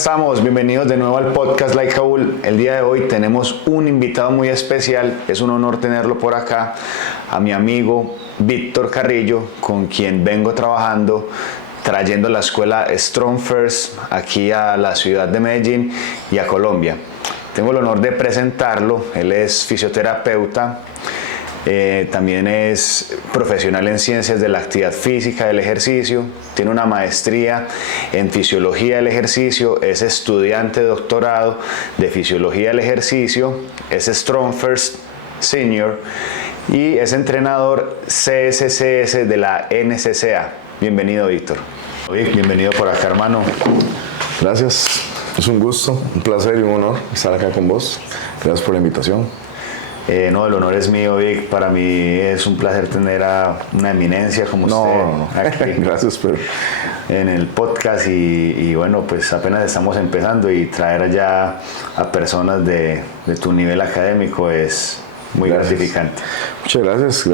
Estamos, bienvenidos de nuevo al podcast Like Kaul. El día de hoy tenemos un invitado muy especial, es un honor tenerlo por acá, a mi amigo Víctor Carrillo, con quien vengo trabajando, trayendo la escuela Strong First aquí a la ciudad de Medellín y a Colombia. Tengo el honor de presentarlo, él es fisioterapeuta, también es profesional en ciencias de la actividad física del ejercicio, tiene una maestría en fisiología del ejercicio, es estudiante de doctorado de fisiología del ejercicio, es Strong First Senior y es entrenador CSCS de la NCCA. Bienvenido, Víctor. Bienvenido por acá, hermano. Gracias, es un gusto, un placer y un honor estar acá con vos. Gracias por la invitación. No, el honor es mío, Vic. Para mí es un placer tener a una eminencia como usted aquí. Gracias, pero en el podcast y bueno, pues apenas estamos empezando y traer allá a personas de tu nivel académico es muy gratificante. Muchas gracias,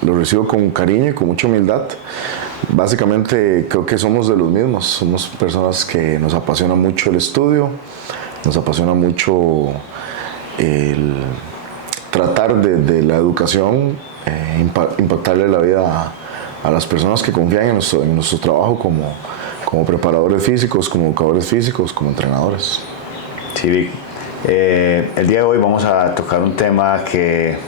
lo recibo con cariño y con mucha humildad. Básicamente creo que somos de los mismos, somos personas que nos apasiona mucho el estudio, nos apasiona mucho el tratar de la educación, impactarle la vida a las personas que confían en nuestro trabajo como preparadores físicos, como educadores físicos, como entrenadores. Sí, Vic. El día de hoy vamos a tocar un tema que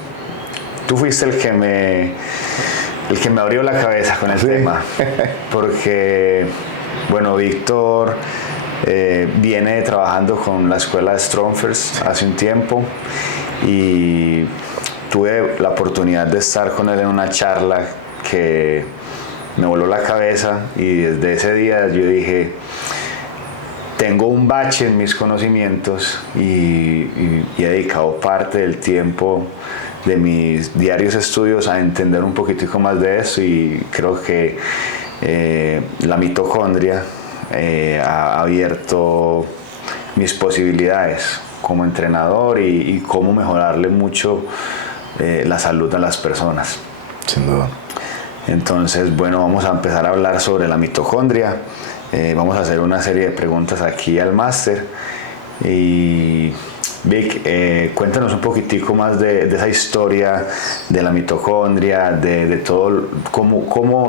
tú fuiste el que me abrió la cabeza con el tema, porque, bueno, Víctor viene trabajando con la escuela de Strong First hace un tiempo y tuve la oportunidad de estar con él en una charla que me voló la cabeza y desde ese día yo dije, tengo un bache en mis conocimientos y he dedicado parte del tiempo de mis diarios estudios a entender un poquitico más de eso y creo que la mitocondria ha abierto mis posibilidades como entrenador y cómo mejorarle mucho la salud a las personas. Sin duda. Entonces, bueno, vamos a empezar a hablar sobre la mitocondria. Vamos a hacer una serie de preguntas aquí al máster. Y Vic, cuéntanos un poquitico más de esa historia de la mitocondria, de todo,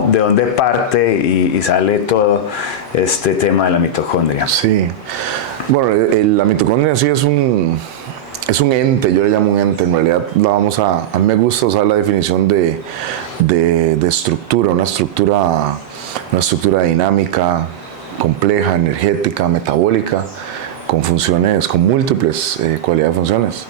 de dónde parte y sale todo este tema de la mitocondria. Sí. Bueno, la mitocondria en sí es un ente, yo le llamo un ente. En realidad a mí me gusta usar la definición de estructura, una estructura dinámica, compleja, energética, metabólica, con funciones, con múltiples cualidades de funciones.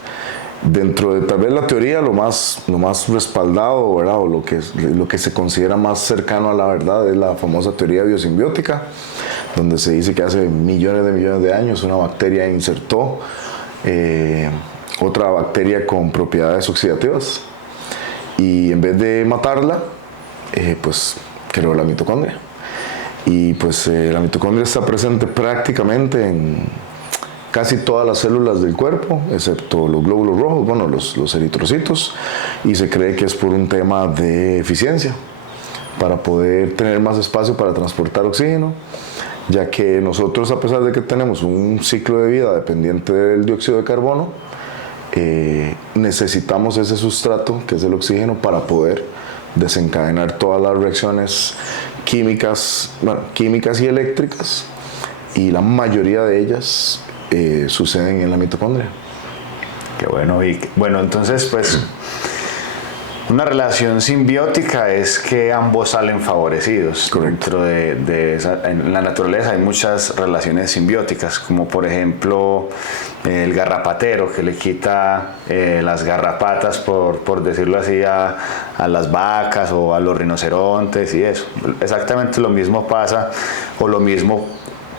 Dentro de tal vez la teoría, lo más respaldado, ¿verdad? O lo que se considera más cercano a la verdad es la famosa teoría biosimbiótica, donde se dice que hace millones de años una bacteria insertó otra bacteria con propiedades oxidativas y en vez de matarla, pues creó la mitocondria. Y pues la mitocondria está presente prácticamente en casi todas las células del cuerpo, excepto los glóbulos rojos, bueno, los eritrocitos, y se cree que es por un tema de eficiencia, para poder tener más espacio para transportar oxígeno, ya que nosotros, a pesar de que tenemos un ciclo de vida dependiente del dióxido de carbono, necesitamos ese sustrato, que es el oxígeno, para poder desencadenar todas las reacciones químicas y eléctricas, y la mayoría de ellas suceden en la mitocondria. Qué bueno, Vic. Bueno, entonces, pues, una relación simbiótica es que ambos salen favorecidos. Correcto. Dentro en la naturaleza hay muchas relaciones simbióticas, como por ejemplo el garrapatero que le quita las garrapatas, por decirlo así, a las vacas o a los rinocerontes y eso. Exactamente lo mismo pasa, o lo mismo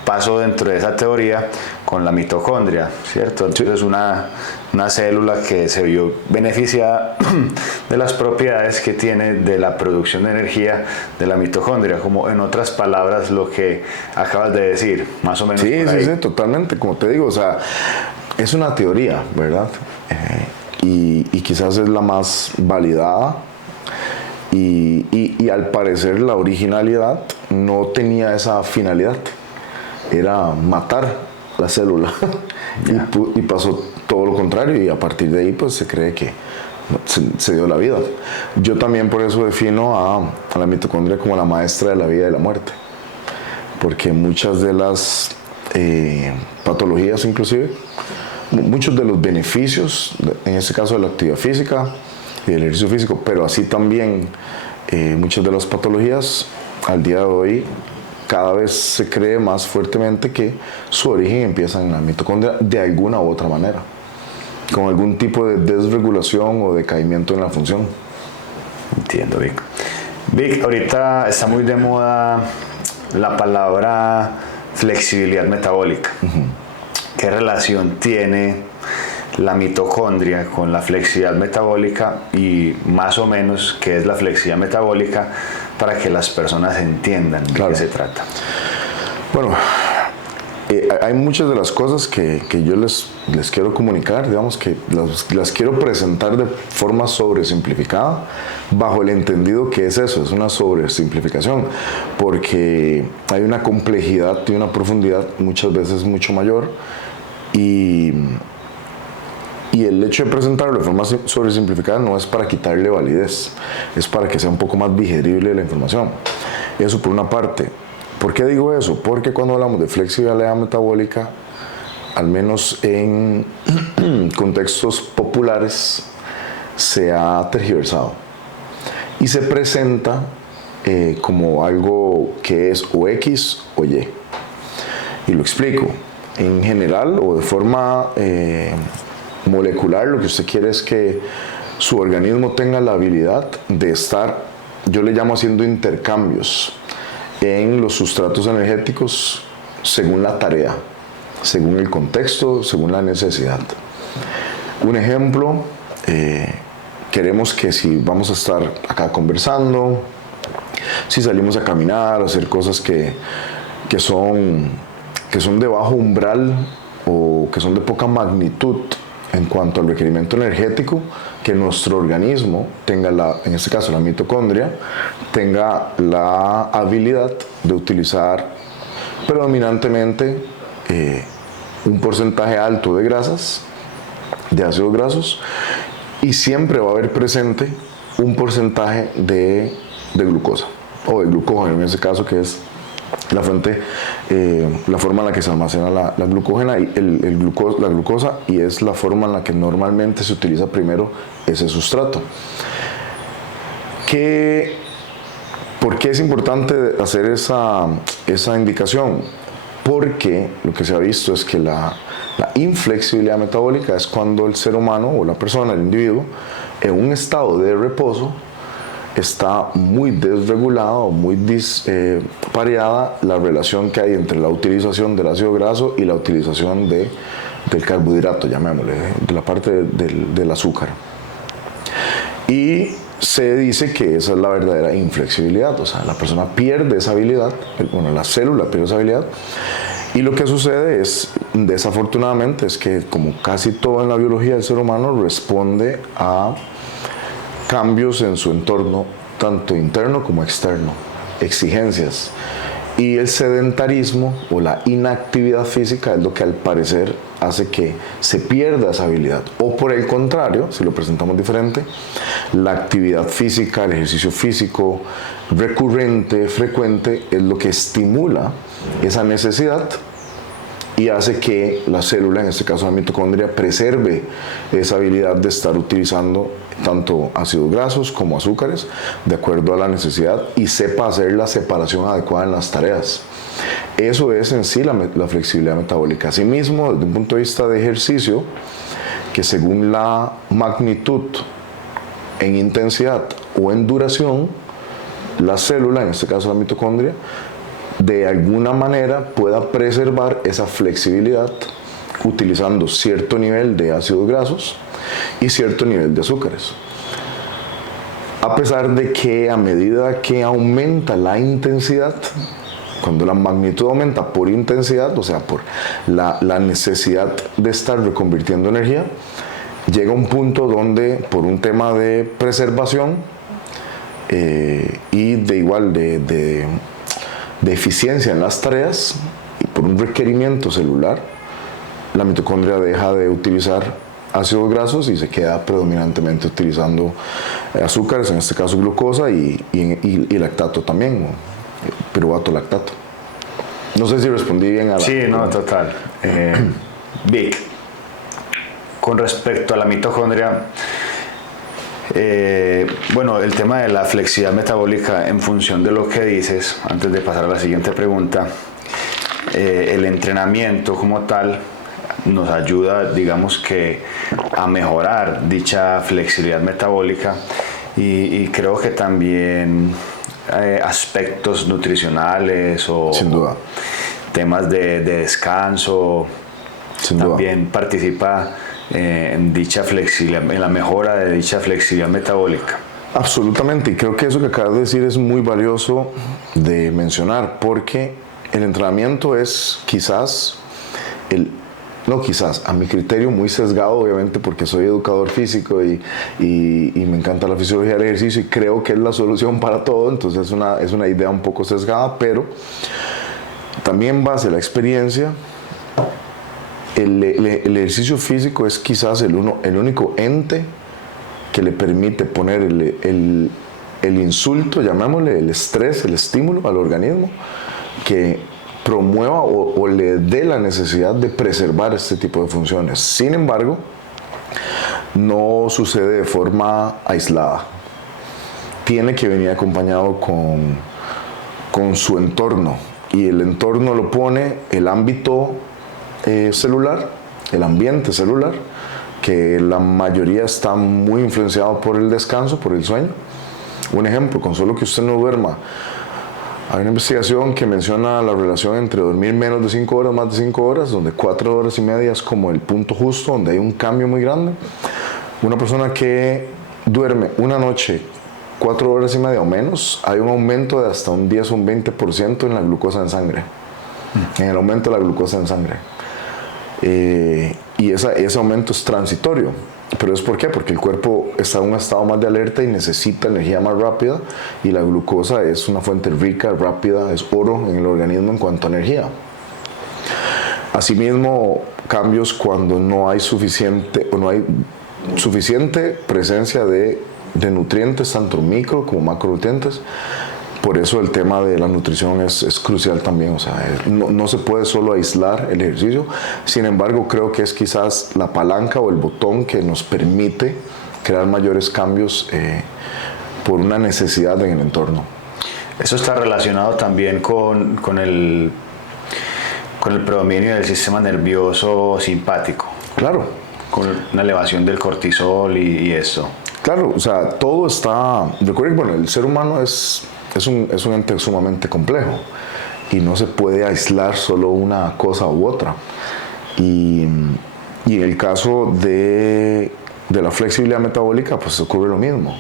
pasó dentro de esa teoría con la mitocondria, ¿cierto? Entonces una célula que se vio beneficiada de las propiedades que tiene de la producción de energía de la mitocondria, como en otras palabras lo que acabas de decir, más o menos. Sí, totalmente, como te digo, o sea, es una teoría, ¿verdad? Y quizás es la más validada y al parecer la originalidad no tenía esa finalidad. Era matar la célula. Y pasó todo lo contrario, y a partir de ahí pues se cree que se dio la vida. Yo también por eso defino a la mitocondria como la maestra de la vida y la muerte, porque muchas de las patologías, inclusive muchos de los beneficios, en este caso de la actividad física y del ejercicio físico, pero así también muchas de las patologías al día de hoy cada vez se cree más fuertemente que su origen empieza en la mitocondria de alguna u otra manera, con algún tipo de desregulación o decaimiento en la función. Entiendo, Vic. Vic, ahorita está muy de moda la palabra flexibilidad metabólica. ¿Qué relación tiene la mitocondria con la flexibilidad metabólica, y más o menos qué es la flexibilidad metabólica para que las personas entiendan de qué se trata? Bueno, hay muchas de las cosas que yo les quiero comunicar, digamos que las quiero presentar de forma sobresimplificada, bajo el entendido que es eso, es una sobresimplificación, porque hay una complejidad y una profundidad muchas veces mucho mayor, y el hecho de presentarlo de forma sobresimplificada no es para quitarle validez, es para que sea un poco más digerible la información. Eso por una parte. ¿Por qué digo eso? Porque cuando hablamos de flexibilidad metabólica, al menos en contextos populares, se ha tergiversado y se presenta como algo que es o X o Y. Y lo explico. En general o de forma molecular, lo que usted quiere es que su organismo tenga la habilidad de estar, yo le llamo haciendo intercambios en los sustratos energéticos según la tarea, según el contexto, según la necesidad. Un ejemplo, queremos que si vamos a estar acá conversando, si salimos a caminar, a hacer cosas que son de bajo umbral o que son de poca magnitud en cuanto al requerimiento energético, que nuestro organismo tenga, en este caso la mitocondria, tenga la habilidad de utilizar predominantemente un porcentaje alto de grasas, de ácidos grasos, y siempre va a haber presente un porcentaje de glucosa, o de glucógeno en este caso, que es la forma en la que se almacena la glucógena y la glucosa, y es la forma en la que normalmente se utiliza primero ese sustrato. ¿Por qué es importante hacer esa indicación? Porque lo que se ha visto es que la inflexibilidad metabólica es cuando el ser humano o la persona, el individuo, en un estado de reposo, está muy desregulado, muy dispareada la relación que hay entre la utilización del ácido graso y la utilización del carbohidrato, llamémosle, de la parte del azúcar. Y se dice que esa es la verdadera inflexibilidad, o sea, la persona pierde esa habilidad, la célula pierde esa habilidad, y lo que sucede es, desafortunadamente, es que como casi todo en la biología del ser humano responde a cambios en su entorno, tanto interno como externo, exigencias. Y el sedentarismo o la inactividad física es lo que al parecer hace que se pierda esa habilidad. O por el contrario, si lo presentamos diferente, la actividad física, el ejercicio físico recurrente, frecuente, es lo que estimula esa necesidad y hace que la célula, en este caso la mitocondria, preserve esa habilidad de estar utilizando tanto ácidos grasos como azúcares de acuerdo a la necesidad y sepa hacer la separación adecuada en las tareas. Eso es en sí la flexibilidad metabólica. Asimismo, desde un punto de vista de ejercicio, que según la magnitud en intensidad o en duración, la célula, en este caso la mitocondria, de alguna manera pueda preservar esa flexibilidad utilizando cierto nivel de ácidos grasos y cierto nivel de azúcares. A pesar de que a medida que aumenta la intensidad, cuando la magnitud aumenta por intensidad, o sea, por la necesidad de estar reconvirtiendo energía, llega un punto donde por un tema de preservación y de eficiencia en las tareas y por un requerimiento celular, la mitocondria deja de utilizar ácidos grasos y se queda predominantemente utilizando azúcares, en este caso glucosa y lactato también, piruvato lactato. No sé si respondí bien a la Sí, no, pregunta. total. Vic, con respecto a la mitocondria, bueno, el tema de la flexibilidad metabólica, en función de lo que dices, antes de pasar a la siguiente pregunta, el entrenamiento como tal nos ayuda, digamos que, a mejorar dicha flexibilidad metabólica y creo que también aspectos nutricionales o Sin duda. temas de descanso Sin duda. también participa en dicha flexibilidad, en la mejora de dicha flexibilidad metabólica. Absolutamente, y creo que eso que acabas de decir es muy valioso de mencionar, porque el entrenamiento es quizás, a mi criterio muy sesgado, obviamente, porque soy educador físico y me encanta la fisiología del ejercicio y creo que es la solución para todo, entonces es una idea un poco sesgada, pero también en base a la experiencia, el ejercicio físico es quizás el único ente que le permite poner el insulto, llamémosle el estrés, el estímulo al organismo, que promueva o le dé la necesidad de preservar este tipo de funciones. Sin embargo, no sucede de forma aislada. Tiene que venir acompañado con su entorno, y el entorno lo pone el ámbito celular, el ambiente celular, que la mayoría está muy influenciado por el descanso, por el sueño. Un ejemplo, con solo que usted no duerma, hay una investigación que menciona la relación entre dormir menos de 5 horas, más de 5 horas, donde 4 horas y media es como el punto justo, donde hay un cambio muy grande. Una persona que duerme una noche 4 horas y media o menos, hay un aumento de hasta un 10 o un 20% en la glucosa en sangre, en el aumento de la glucosa en sangre. Y ese aumento es transitorio. ¿Pero es por qué? Porque el cuerpo está en un estado más de alerta y necesita energía más rápida, y la glucosa es una fuente rica, rápida, es oro en el organismo en cuanto a energía. Asimismo, cambios cuando no hay suficiente presencia de nutrientes, tanto micro como macronutrientes. Por eso el tema de la nutrición es crucial también, o sea, no se puede solo aislar el ejercicio. Sin embargo, creo que es quizás la palanca o el botón que nos permite crear mayores cambios por una necesidad en el entorno. Eso está relacionado también con el predominio del sistema nervioso simpático. Claro. Con una elevación del cortisol y eso. Claro, o sea, todo está... Recuerden, bueno, el ser humano es un ente sumamente complejo y no se puede aislar solo una cosa u otra. Y en el caso de la flexibilidad metabólica, pues ocurre lo mismo.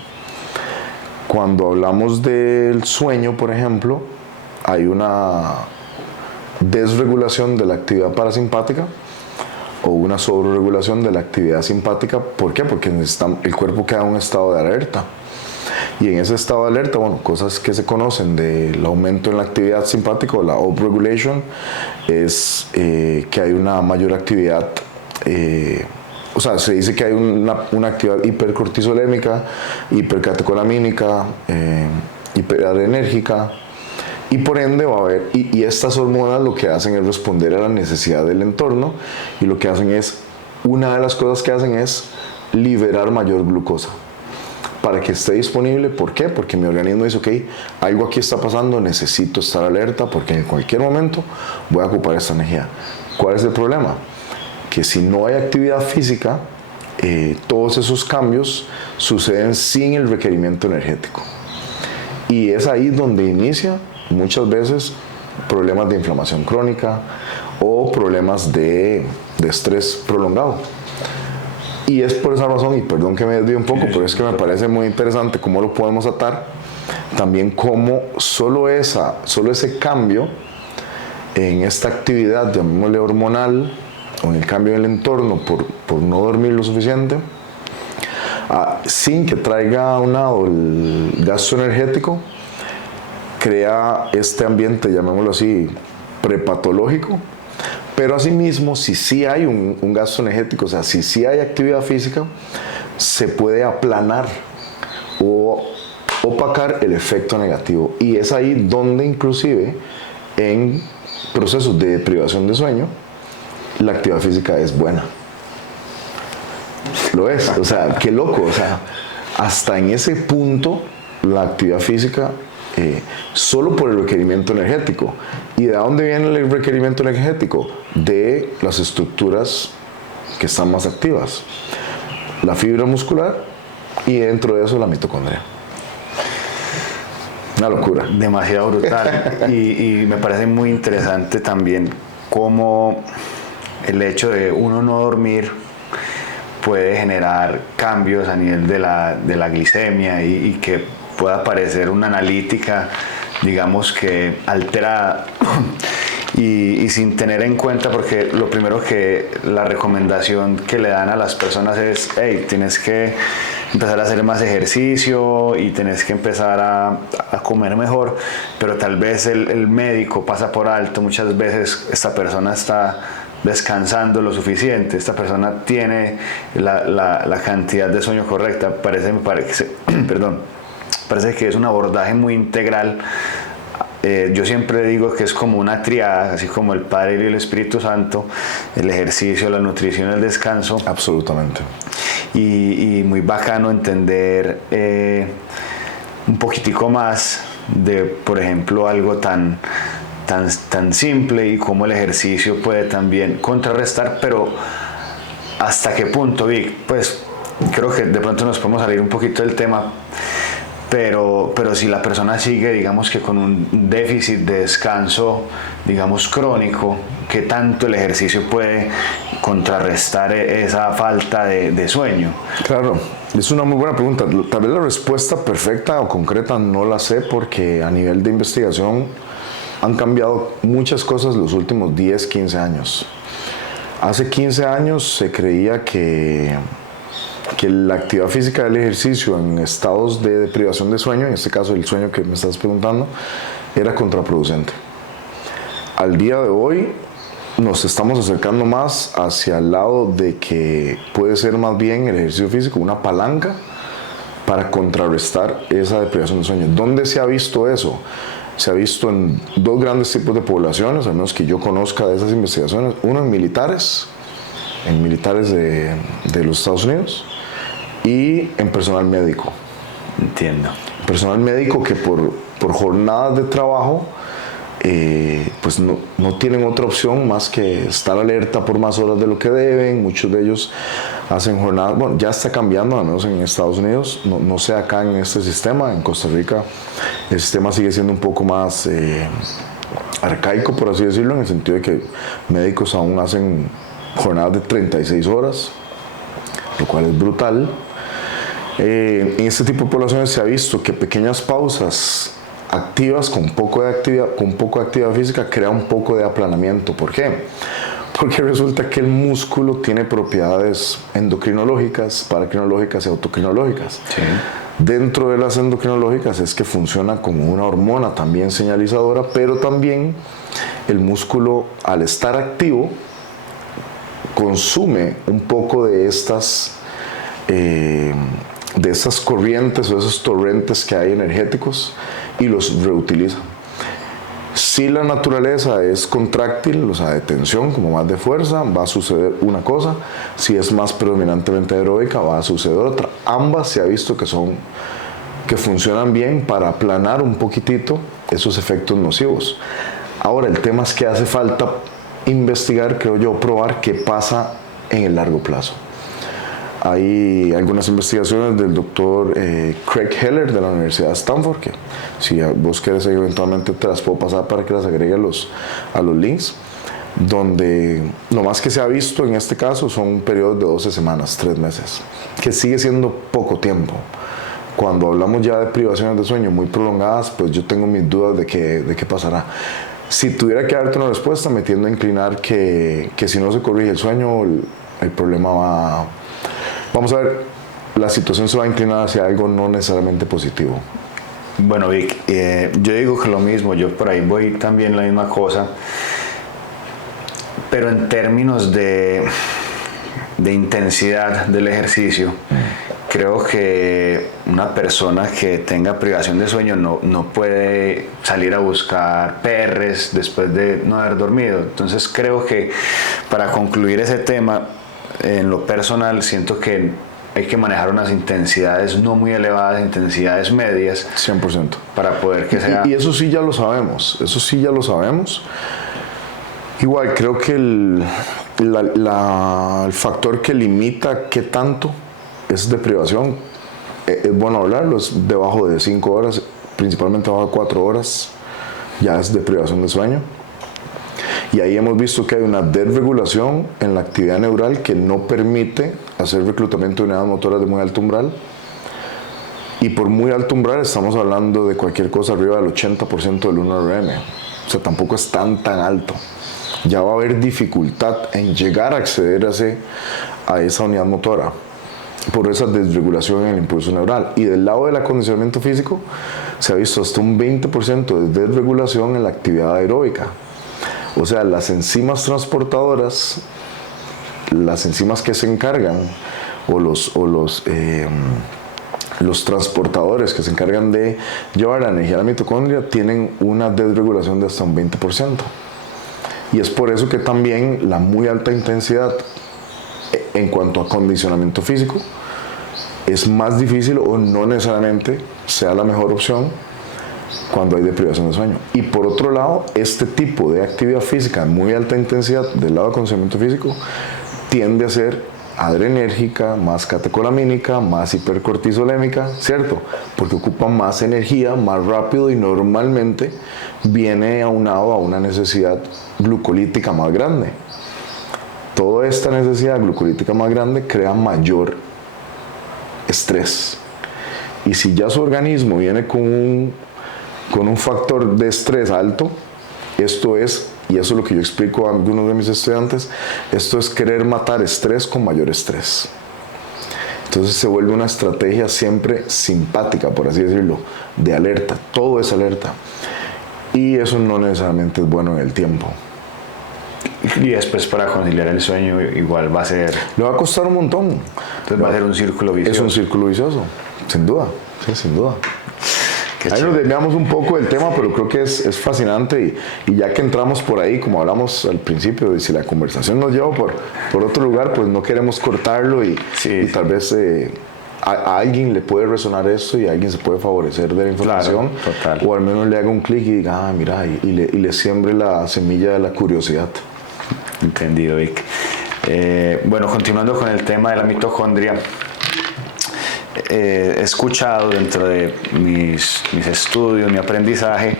Cuando hablamos del sueño, por ejemplo, hay una desregulación de la actividad parasimpática o una sobreregulación de la actividad simpática. ¿Por qué? Porque el cuerpo queda en un estado de alerta. Y en ese estado de alerta, bueno, cosas que se conocen del aumento en la actividad simpática o la upregulation es que hay una mayor actividad, o sea, se dice que hay una actividad hipercortisolémica, hipercatecolamínica, hiperadrenérgica, y por ende va a haber, y estas hormonas lo que hacen es responder a la necesidad del entorno, y lo que hacen es, una de las cosas que hacen es liberar mayor glucosa para que esté disponible. ¿Por qué? Porque mi organismo dice, ok, algo aquí está pasando, necesito estar alerta porque en cualquier momento voy a ocupar esta energía. ¿Cuál es el problema? Que si no hay actividad física, todos esos cambios suceden sin el requerimiento energético. Y es ahí donde inicia muchas veces problemas de inflamación crónica o problemas de estrés prolongado. Y es por esa razón, y perdón que me desvíe un poco, pero es que me parece muy interesante cómo lo podemos atar, también cómo solo ese cambio en esta actividad, llamémosle hormonal, o en el cambio en el entorno por no dormir lo suficiente, sin que traiga a un lado el gasto energético, crea este ambiente, llamémoslo así, prepatológico, Pero asimismo, si sí hay un gasto energético, o sea, si sí hay actividad física, se puede aplanar o opacar el efecto negativo. Y es ahí donde inclusive en procesos de privación de sueño, la actividad física es buena. Lo es, o sea, qué loco, o sea, hasta en ese punto la actividad física, solo por el requerimiento energético. ¿Y de dónde viene el requerimiento energético? De las estructuras que están más activas, la fibra muscular y dentro de eso la mitocondria. Una locura. Demasiado brutal. y me parece muy interesante también cómo el hecho de uno no dormir puede generar cambios a nivel de la glicemia y que pueda parecer una analítica, digamos que alterada y sin tener en cuenta, porque lo primero que la recomendación que le dan a las personas es, hey, tienes que empezar a hacer más ejercicio y tienes que empezar a comer mejor, pero tal vez el médico pasa por alto, muchas veces esta persona está descansando lo suficiente, esta persona tiene la cantidad de sueño correcta, me parece que es un abordaje muy integral. Yo siempre digo que es como una triada, así como el Padre y el Espíritu Santo, el ejercicio, la nutrición, el descanso. Absolutamente. Y muy bacano entender un poquitico más de, por ejemplo, algo tan simple y cómo el ejercicio puede también contrarrestar, pero ¿hasta qué punto, Vic? Pues creo que de pronto nos podemos salir un poquito del tema, pero si la persona sigue, digamos que con un déficit de descanso, digamos crónico, ¿qué tanto el ejercicio puede contrarrestar esa falta de sueño? Claro, es una muy buena pregunta. Tal vez la respuesta perfecta o concreta no la sé, porque a nivel de investigación han cambiado muchas cosas los últimos 10, 15 años. Hace 15 años se creía que la actividad física del ejercicio en estados de privación de sueño, en este caso el sueño que me estás preguntando, era contraproducente. Al día de hoy nos estamos acercando más hacia el lado de que puede ser más bien el ejercicio físico una palanca para contrarrestar esa deprivación de sueño. ¿Dónde se ha visto eso? Se ha visto en dos grandes tipos de poblaciones, al menos que yo conozca de esas investigaciones. Uno en militares de los Estados Unidos, y en personal médico. Entiendo. Personal médico que por jornadas de trabajo pues no tienen otra opción más que estar alerta por más horas de lo que deben. Muchos de ellos hacen jornadas, bueno, ya está cambiando, al menos en Estados Unidos, no sé acá en este sistema. En Costa Rica el sistema sigue siendo un poco más arcaico, por así decirlo, en el sentido de que médicos aún hacen jornadas de 36 horas, lo cual es brutal. En este tipo de poblaciones se ha visto que pequeñas pausas activas con poco de actividad física crea un poco de aplanamiento. ¿Por qué? Porque resulta que el músculo tiene propiedades endocrinológicas, paracrinológicas y autocrinológicas. Sí. Dentro de las endocrinológicas es que funciona como una hormona también señalizadora, pero también el músculo, al estar activo, consume un poco de estas corrientes o esos torrentes que hay energéticos y los reutiliza. Si la naturaleza es contráctil, o sea, de tensión, como más de fuerza, va a suceder una cosa. Si es más predominantemente aeróbica, va a suceder otra. Ambas se ha visto que funcionan bien para aplanar un poquitito esos efectos nocivos. Ahora, el tema es que hace falta investigar, creo yo, probar qué pasa en el largo plazo. Hay algunas investigaciones del doctor Craig Heller de la Universidad de Stanford, que si vos querés eventualmente te las puedo pasar para que las agregue a los links, donde lo más que se ha visto en este caso son periodos de 12 semanas, 3 meses, que sigue siendo poco tiempo. Cuando hablamos ya de privaciones de sueño muy prolongadas, pues yo tengo mis dudas de qué pasará. Si tuviera que darte una respuesta, me tiendo a inclinar que si no se corrige el sueño, el problema vamos a ver, la situación se va a inclinar hacia algo no necesariamente positivo. Bueno, Vic, yo digo que lo mismo, yo por ahí voy también la misma cosa. pero en términos de intensidad del ejercicio, creo que una persona que tenga privación de sueño no puede salir a buscar PRs después de no haber dormido. Entonces creo que para concluir ese tema, en lo personal siento que hay que manejar unas intensidades no muy elevadas, intensidades medias. 100%. Para poder que sea... Y eso sí ya lo sabemos, eso sí ya lo sabemos. Igual creo que el factor que limita qué tanto es deprivación, es bueno hablarlo, es debajo de 5 horas, principalmente debajo de 4 horas, ya es deprivación de sueño. Y ahí hemos visto que hay una desregulación en la actividad neural que no permite hacer reclutamiento de unidades motoras de muy alto umbral. Y por muy alto umbral estamos hablando de cualquier cosa arriba del 80% del 1RM. O sea, tampoco es tan alto. Ya va a haber dificultad en llegar a acceder a esa unidad motora por esa desregulación en el impulso neural. Y del lado del acondicionamiento físico se ha visto hasta un 20% de desregulación en la actividad aeróbica. O sea, las enzimas transportadoras, las enzimas que se encargan, o los transportadores que se encargan de llevar la energía a la mitocondria, tienen una desregulación de hasta un 20%. Y es por eso que también la muy alta intensidad en cuanto a acondicionamiento físico es más difícil o no necesariamente sea la mejor opción cuando hay deprivación de sueño. Y por otro lado, este tipo de actividad física de muy alta intensidad del lado de acondicionamiento físico tiende a ser adrenérgica, más catecolamínica, más hipercortisolémica, ¿cierto? Porque ocupa más energía, más rápido y normalmente viene aunado a una necesidad glucolítica más grande. Toda esta necesidad glucolítica más grande crea mayor estrés. Y si ya su organismo viene con un factor de estrés alto, esto es, y eso es lo que yo explico a algunos de mis estudiantes, esto es querer matar estrés con mayor estrés. Entonces se vuelve una estrategia siempre simpática, por así decirlo, de alerta. Todo es alerta. Y eso no necesariamente es bueno en el tiempo. Y después para conciliar el sueño igual va a ser... Le va a costar un montón. Entonces va a ser un círculo vicioso. Es un círculo vicioso, sin duda. Sí, sin duda. Ahí nos desviamos un poco del tema, pero creo que es fascinante y ya que entramos por ahí, como hablamos al principio, de si la conversación nos lleva por otro lugar, pues no queremos cortarlo y tal vez a alguien le puede resonar esto y a alguien se puede favorecer de la información. Claro, total. O al menos le haga un clic y diga, mira, y le siembre la semilla de la curiosidad. Entendido, Vic. Bueno, continuando con el tema de la mitocondria, he escuchado dentro de mis estudios, mi aprendizaje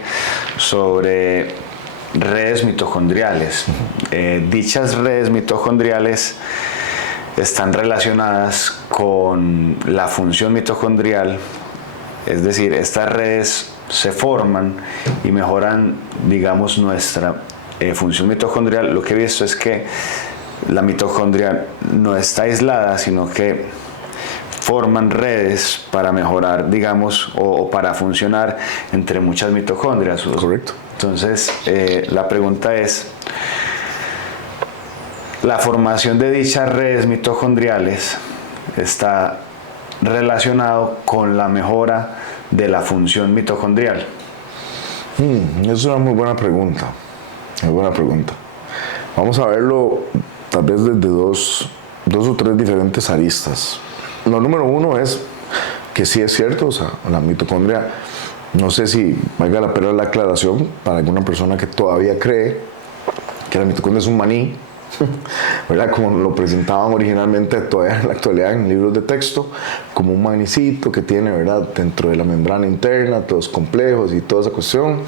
sobre redes mitocondriales. Dichas redes mitocondriales están relacionadas con la función mitocondrial, es decir, estas redes se forman y mejoran, digamos, nuestra función mitocondrial. Lo que he visto es que la mitocondria no está aislada, sino que forman redes para mejorar, digamos, o para funcionar entre muchas mitocondrias. Correcto. Entonces, la pregunta es, ¿la formación de dichas redes mitocondriales está relacionado con la mejora de la función mitocondrial? Es una muy buena pregunta. Muy buena pregunta. Vamos a verlo tal vez desde dos o tres diferentes aristas. Lo número uno es que sí es cierto, o sea, la mitocondria, no sé si valga la pena la aclaración para alguna persona que todavía cree que la mitocondria es un maní, ¿verdad? Como lo presentaban originalmente todavía en la actualidad en libros de texto, como un manicito que tiene, ¿verdad?, dentro de la membrana interna, todos complejos y toda esa cuestión.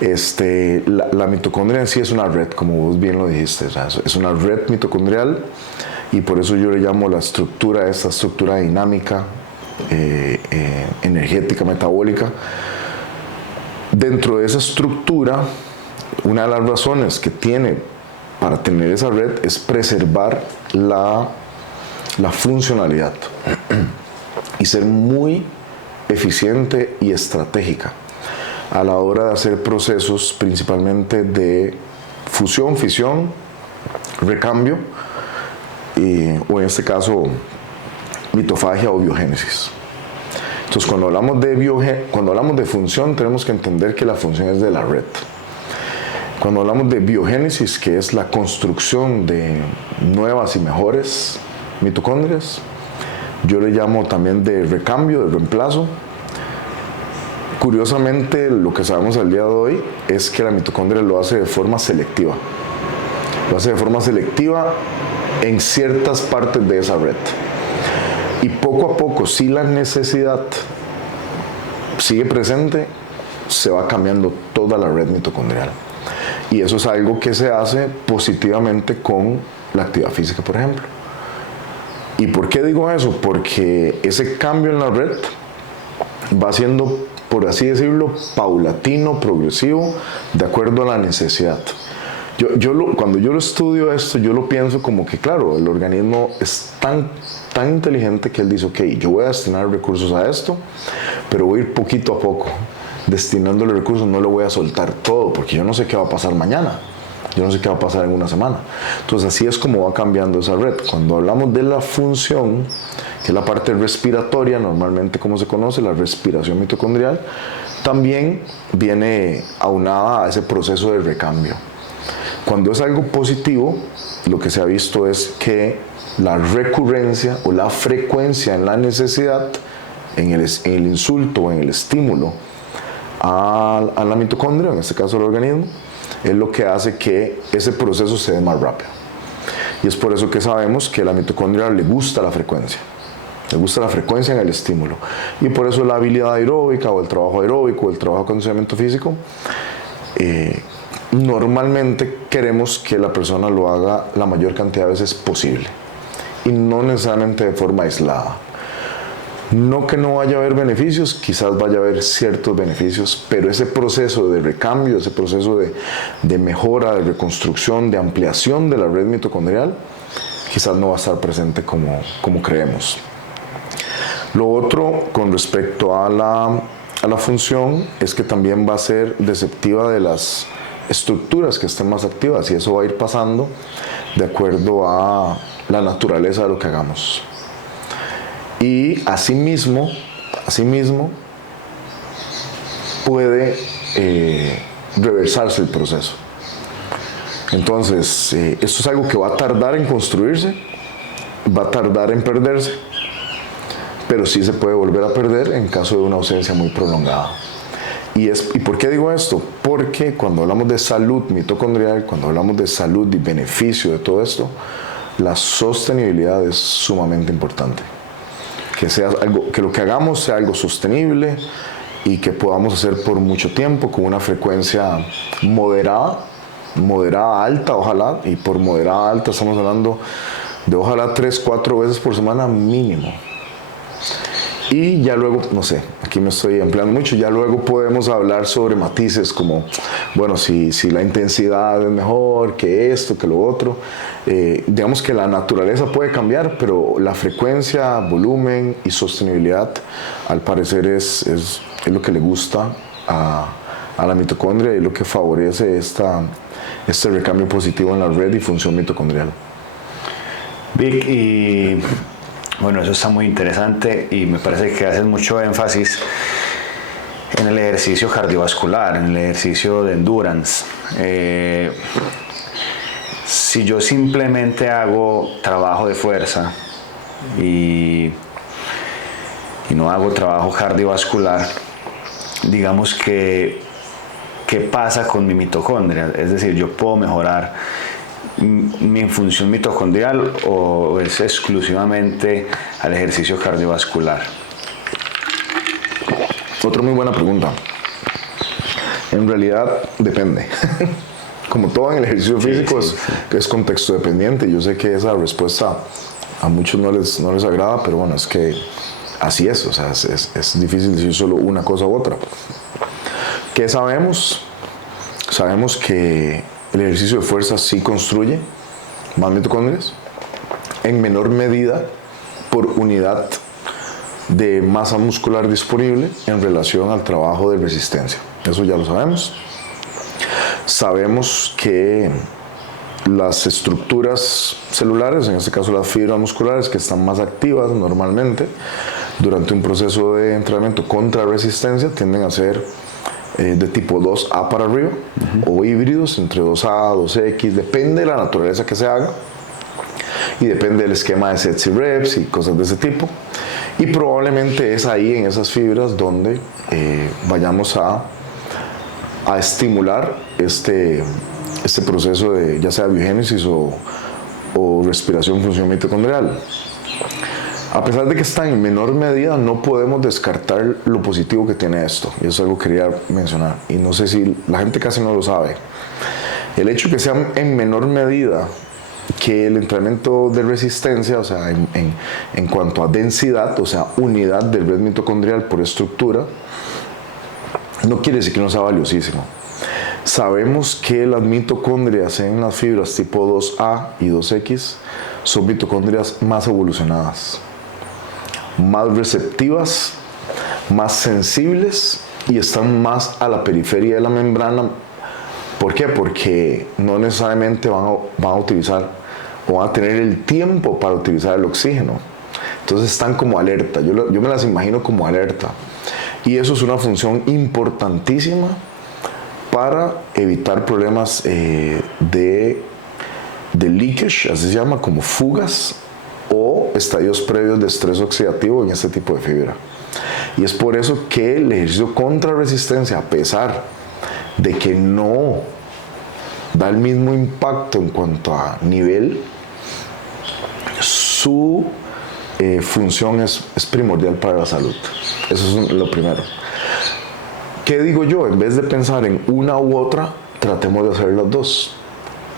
La mitocondria en sí es una red, como vos bien lo dijiste, o sea, es una red mitocondrial y por eso yo le llamo la estructura, esta estructura dinámica, energética, metabólica. Dentro de esa estructura, una de las razones que tiene para tener esa red es preservar la funcionalidad y ser muy eficiente y estratégica a la hora de hacer procesos principalmente de fusión, fisión recambio, o en este caso mitofagia o biogénesis. Entonces, cuando hablamos de función, tenemos que entender que la función es de la red. Cuando hablamos de biogénesis, que es la construcción de nuevas y mejores mitocondrias, yo le llamo también de recambio, de reemplazo. Curiosamente, lo que sabemos al día de hoy es que la mitocondria lo hace de forma selectiva. Lo hace de forma selectiva en ciertas partes de esa red. Y poco a poco, si la necesidad sigue presente, se va cambiando toda la red mitocondrial. Y eso es algo que se hace positivamente con la actividad física, por ejemplo. ¿Y por qué digo eso? Porque ese cambio en la red va siendo, por así decirlo, paulatino, progresivo, de acuerdo a la necesidad. Cuando yo lo estudio esto, yo lo pienso como que, claro, el organismo es tan inteligente que él dice, ok, yo voy a destinar recursos a esto, pero voy a ir poquito a poco destinando los recursos, no lo voy a soltar todo, porque yo no sé qué va a pasar mañana, yo no sé qué va a pasar en una semana. Entonces así es como va cambiando esa red. Cuando hablamos de la función, que es la parte respiratoria, normalmente como se conoce, la respiración mitocondrial, también viene aunada a ese proceso de recambio. Cuando es algo positivo, lo que se ha visto es que la recurrencia o la frecuencia en la necesidad, en el insulto o en el estímulo a la mitocondria, en este caso el organismo, es lo que hace que ese proceso se dé más rápido. Y es por eso que sabemos que a la mitocondria le gusta la frecuencia. Le gusta la frecuencia en el estímulo. Y por eso la habilidad aeróbica o el trabajo aeróbico o el trabajo de acondicionamiento físico, normalmente queremos que la persona lo haga la mayor cantidad de veces posible. Y no necesariamente de forma aislada. No que no vaya a haber beneficios, quizás vaya a haber ciertos beneficios, pero ese proceso de recambio, ese proceso de mejora, de reconstrucción, de ampliación de la red mitocondrial, quizás no va a estar presente como creemos. Lo otro, con respecto a la función, es que también va a ser receptiva de las estructuras que estén más activas, y eso va a ir pasando de acuerdo a la naturaleza de lo que hagamos. Y asimismo puede reversarse el proceso. Entonces, esto es algo que va a tardar en construirse, va a tardar en perderse, pero sí se puede volver a perder en caso de una ausencia muy prolongada. ¿Y por qué digo esto? Porque cuando hablamos de salud mitocondrial, cuando hablamos de salud y beneficio de todo esto, la sostenibilidad es sumamente importante. Que lo que hagamos sea algo sostenible y que podamos hacer por mucho tiempo con una frecuencia moderada alta, ojalá, y por moderada alta estamos hablando de ojalá 3-4 veces por semana mínimo. Y ya luego, no sé, aquí me estoy empleando mucho, ya luego podemos hablar sobre matices como, bueno, si la intensidad es mejor que esto, que lo otro. Digamos que la naturaleza puede cambiar, pero la frecuencia, volumen y sostenibilidad, al parecer es lo que le gusta a la mitocondria y lo que favorece este recambio positivo en la red y función mitocondrial. Vic, y bueno, eso está muy interesante y me parece que haces mucho énfasis en el ejercicio cardiovascular, en el ejercicio de endurance. Si yo simplemente hago trabajo de fuerza y no hago trabajo cardiovascular, digamos que ¿qué pasa con mi mitocondria? Es decir, yo puedo mejorar mi función mitocondrial o es exclusivamente al ejercicio cardiovascular. Otra muy buena pregunta. En realidad depende. Como todo en el ejercicio físico, es contexto dependiente. Yo sé que esa respuesta a muchos no les agrada, pero bueno, es que así es. O sea, es difícil decir solo una cosa u otra. ¿Qué sabemos? Sabemos que el ejercicio de fuerza sí construye más mitocondrias, en menor medida por unidad de masa muscular disponible en relación al trabajo de resistencia. Eso ya lo sabemos. Sabemos que las estructuras celulares, en este caso las fibras musculares que están más activas normalmente durante un proceso de entrenamiento contra resistencia, tienden a ser de tipo 2A para arriba, o híbridos entre 2A, 2X, depende de la naturaleza que se haga y depende del esquema de sets y reps y cosas de ese tipo, y probablemente es ahí en esas fibras donde vayamos a estimular este proceso de ya sea biogénesis o respiración función mitocondrial. A pesar de que está en menor medida, no podemos descartar lo positivo que tiene esto, y eso es algo que quería mencionar, y no sé si la gente casi no lo sabe. El hecho que sea en menor medida que el entrenamiento de resistencia, o sea, en cuanto a densidad, o sea, unidad del red mitocondrial por estructura, no quiere decir que no sea valiosísimo. Sabemos que las mitocondrias en las fibras tipo 2A y 2X son mitocondrias más evolucionadas, más receptivas, más sensibles y están más a la periferia de la membrana. ¿Por qué? Porque no necesariamente van a utilizar o van a tener el tiempo para utilizar el oxígeno. Entonces están como alerta. Yo me las imagino como alerta. Y eso es una función importantísima para evitar problemas de leakage, así se llama, como fugas o estadios previos de estrés oxidativo en este tipo de fibra. Y es por eso que el ejercicio contra resistencia, a pesar de que no da el mismo impacto en cuanto a nivel, su función es primordial para la salud. Eso es lo primero. ¿Qué digo yo? En vez de pensar en una u otra, tratemos de hacer las dos.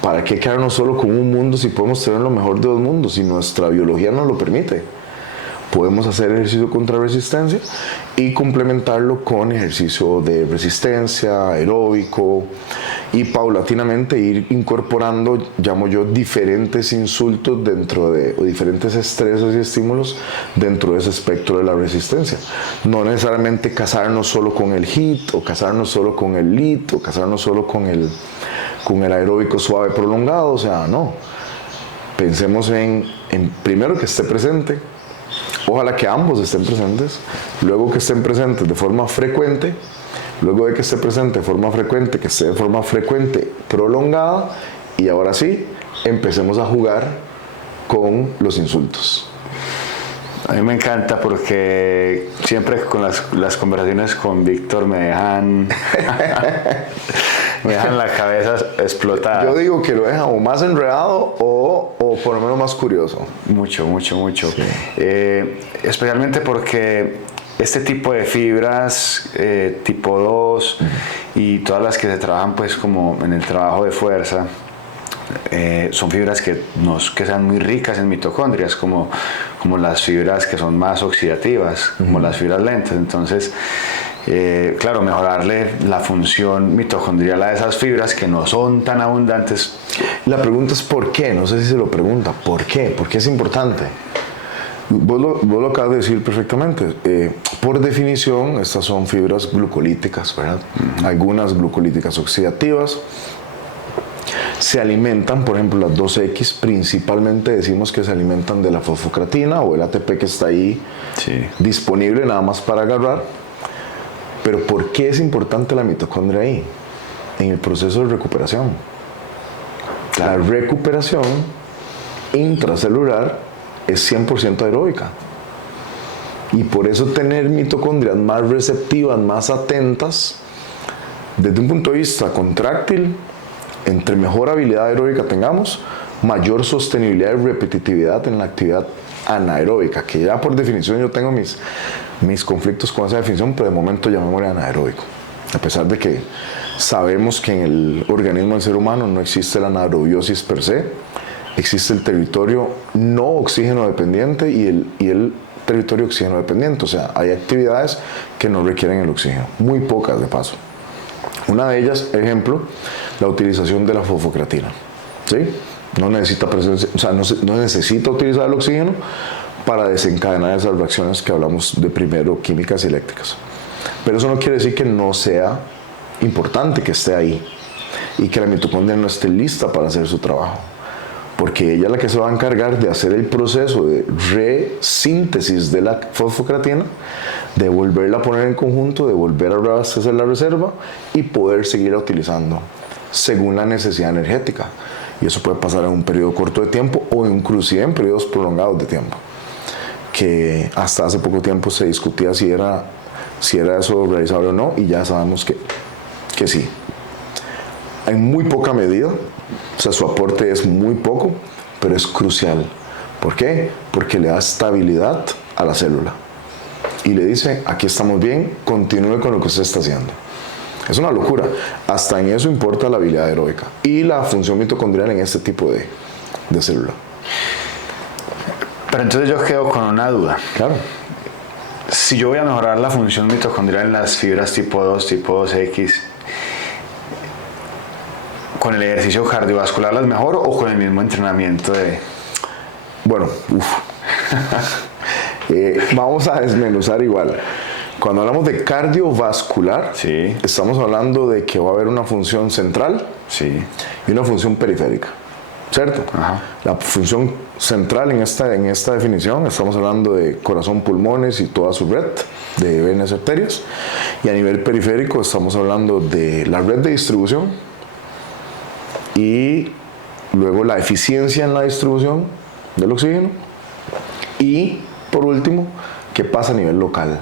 ¿Para qué quedarnos solo con un mundo si podemos tener lo mejor de dos mundos? Si nuestra biología nos lo permite. Podemos hacer ejercicio contra resistencia y complementarlo con ejercicio de resistencia, aeróbico, y paulatinamente ir incorporando, llamo yo, diferentes insultos o diferentes estreses y estímulos dentro de ese espectro de la resistencia. No necesariamente casarnos solo con el HIIT, o casarnos solo con el LIT, o casarnos solo con el aeróbico suave prolongado, o sea, no. Pensemos en primero que esté presente. Ojalá que ambos estén presentes, luego que estén presentes de forma frecuente, luego de que esté presente de forma frecuente, que esté de forma frecuente prolongada, y ahora sí, empecemos a jugar con los insultos. A mí me encanta porque siempre con las conversaciones con Víctor me dejan la cabeza explotada. Yo digo que lo deja o más enredado o por lo menos más curioso. Mucho. Sí. Especialmente porque este tipo de fibras tipo 2 y todas las que se trabajan pues como en el trabajo de fuerza, son fibras que sean muy ricas en mitocondrias, como las fibras que son más oxidativas, como las fibras lentas. Entonces, claro, mejorarle la función mitocondrial a esas fibras que no son tan abundantes. La pregunta es ¿por qué? No sé si se lo pregunta. ¿Por qué? ¿Por qué es importante? Vos lo acabas de decir perfectamente. Por definición, estas son fibras glucolíticas, ¿verdad? Algunas glucolíticas oxidativas. Se alimentan, por ejemplo, las 2X, principalmente decimos que se alimentan de la fosfocreatina o el ATP que está ahí disponible nada más para agarrar. Pero ¿por qué es importante la mitocondria ahí? En el proceso de recuperación. La recuperación intracelular es 100% aeróbica. Y por eso tener mitocondrias más receptivas, más atentas, desde un punto de vista contráctil, entre mejor habilidad aeróbica tengamos, mayor sostenibilidad y repetitividad en la actividad anaeróbica, que ya por definición yo tengo mis conflictos con esa definición, pero de momento llamémosle anaeróbico. A pesar de que sabemos que en el organismo del ser humano no existe la anaerobiosis per se, existe el territorio no oxígeno dependiente y el territorio oxígeno dependiente. O sea, hay actividades que no requieren el oxígeno, muy pocas de paso. Una de ellas, ejemplo, la utilización de la fosfocreatina. ¿Sí? No necesita presencia, o sea, no necesita utilizar el oxígeno para desencadenar esas reacciones que hablamos de primero, químicas y eléctricas. Pero eso no quiere decir que no sea importante que esté ahí. y que la mitocondria no esté lista para hacer su trabajo. Porque ella es la que se va a encargar de hacer el proceso de resíntesis de la fosfocreatina, de volverla a poner en conjunto, de volver a reabastecer la reserva y poder seguirla utilizando según la necesidad energética. Y eso puede pasar en un periodo corto de tiempo o inclusive en periodos prolongados de tiempo. Que hasta hace poco tiempo se discutía si era eso realizable o no, y ya sabemos que sí. En muy poca medida, o sea, su aporte es muy poco, pero es crucial. ¿Por qué? Porque le da estabilidad a la célula. Y le dice, aquí estamos bien, continúe con lo que usted está haciendo. Es una locura. Hasta en eso importa la habilidad aeróbica y la función mitocondrial en este tipo de célula. Pero entonces yo quedo con una duda. Claro. Si yo voy a mejorar la función mitocondrial en las fibras tipo 2, tipo 2X, ¿con el ejercicio cardiovascular las mejoro o con el mismo entrenamiento de...? Bueno, vamos a desmenuzar igual. Cuando hablamos de cardiovascular, sí, estamos hablando de que va a haber una función central, sí, y una función periférica, ¿cierto? Ajá. La función central en esta definición, estamos hablando de corazón, pulmones y toda su red de venas y arterias. Y a nivel periférico estamos hablando de la red de distribución y luego la eficiencia en la distribución del oxígeno. Y por último, ¿qué pasa a nivel local?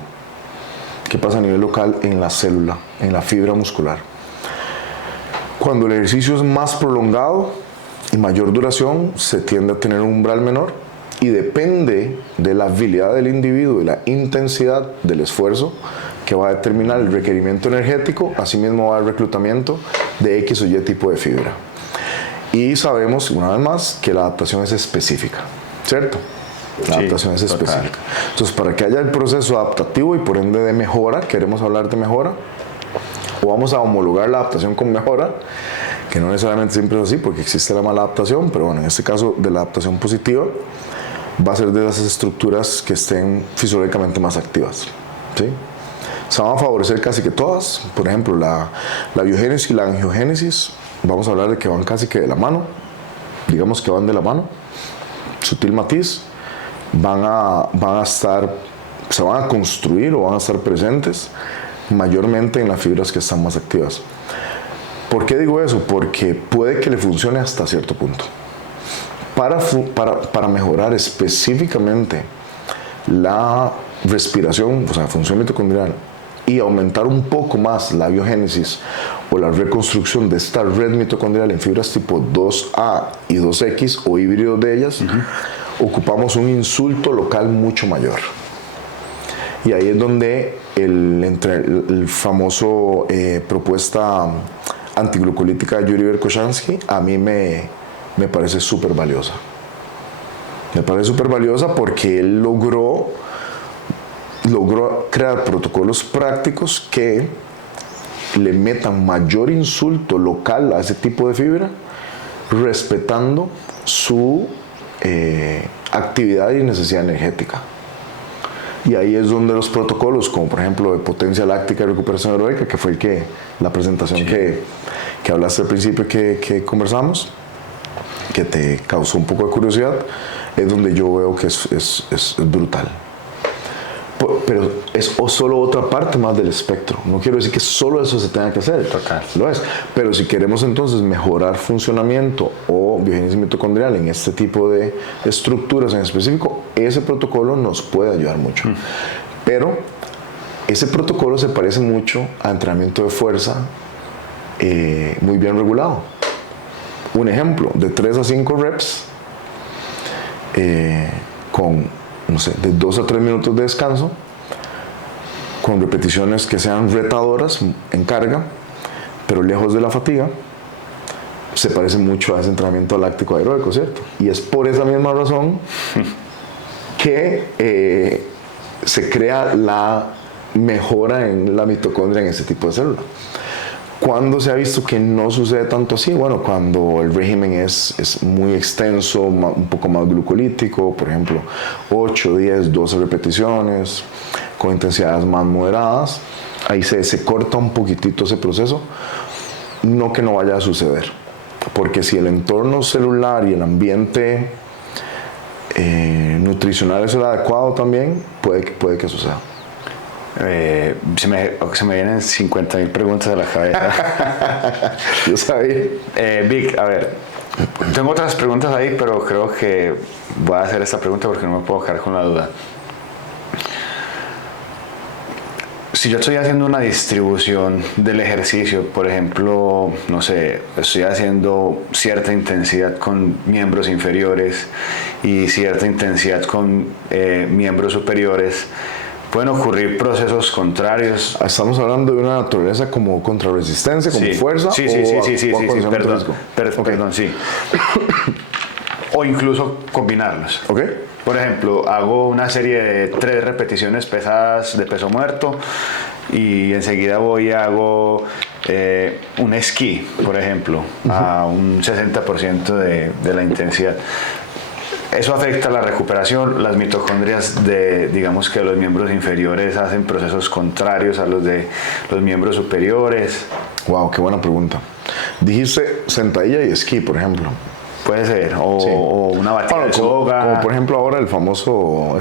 ¿Qué pasa a nivel local en la célula, en la fibra muscular? Cuando el ejercicio es más prolongado y mayor duración, se tiende a tener un umbral menor y depende de la habilidad del individuo y la intensidad del esfuerzo que va a determinar el requerimiento energético, asimismo va el reclutamiento de X o Y tipo de fibra. Y sabemos, una vez más, que la adaptación es específica, ¿cierto? La adaptación es específica. Entonces, para que haya el proceso adaptativo y por ende de mejora, queremos hablar de mejora, o vamos a homologar la adaptación con mejora, que no necesariamente siempre es así, porque existe la mala adaptación, pero bueno, en este caso de la adaptación positiva, va a ser de las estructuras que estén fisiológicamente más activas, ¿sí? Se van a favorecer casi que todas, por ejemplo, la biogénesis y la angiogénesis, vamos a hablar de que van casi que de la mano, digamos que van de la mano, sutil matiz, se van a construir o van a estar presentes mayormente en las fibras que están más activas. ¿Por qué digo eso? Porque puede que le funcione hasta cierto punto. Para mejorar específicamente la respiración, o sea, función mitocondrial, y aumentar un poco más la biogénesis o la reconstrucción de esta red mitocondrial en fibras tipo 2A y 2X o híbridos de ellas, ocupamos un insulto local mucho mayor. Y ahí es donde el famoso propuesta antiglucolítica de Yuri Verkhoshansky a mí me parece súper valiosa. Me parece súper valiosa porque él logró crear protocolos prácticos que le metan mayor insulto local a ese tipo de fibra, respetando su actividad y necesidad energética. Y ahí es donde los protocolos, como por ejemplo de potencia láctica y recuperación aeróbica, que fue la presentación que hablaste al principio que conversamos, que te causó un poco de curiosidad, es donde yo veo que es brutal. Pero es solo otra parte más del espectro. No quiero decir que solo eso se tenga que hacer. Total. Lo es. Pero si queremos entonces mejorar funcionamiento o biogénesis mitocondrial en este tipo de estructuras en específico, ese protocolo nos puede ayudar mucho. Pero ese protocolo se parece mucho a entrenamiento de fuerza muy bien regulado. Un ejemplo, de 3 a 5 reps con, no sé, de 2 a 3 minutos de descanso, con repeticiones que sean retadoras en carga, pero lejos de la fatiga, se parece mucho a ese entrenamiento láctico aeróbico, ¿cierto? Y es por esa misma razón que se crea la mejora en la mitocondria en este tipo de célula. ¿Cuándo se ha visto que no sucede tanto así? Bueno, cuando el régimen es muy extenso, un poco más glucolítico, por ejemplo, 8, 10, 12 repeticiones, con intensidades más moderadas, ahí se corta un poquitito ese proceso, no que no vaya a suceder. Porque si el entorno celular y el ambiente nutricional es el adecuado también, puede que suceda. Se me vienen 50.000 preguntas a la cabeza. Yo sabía. Vic, a ver, tengo otras preguntas ahí, pero creo que voy a hacer esta pregunta porque no me puedo quedar con la duda. Si yo estoy haciendo una distribución del ejercicio, por ejemplo, no sé, estoy haciendo cierta intensidad con miembros inferiores y cierta intensidad con miembros superiores, pueden ocurrir procesos contrarios. Estamos hablando de una naturaleza como contrarresistencia, como fuerza. Sí, perdón, sí. O incluso combinarlos. Ok. Por ejemplo, hago una serie de 3 repeticiones pesadas de peso muerto y enseguida voy y hago un esquí, por ejemplo, a un 60% de la intensidad. Eso afecta la recuperación. Las mitocondrias digamos que los miembros inferiores hacen procesos contrarios a los de los miembros superiores. Wow, qué buena pregunta. Dijiste sentadilla y esquí, por ejemplo. Puede ser, o una batida de soga. Como por ejemplo ahora el famoso,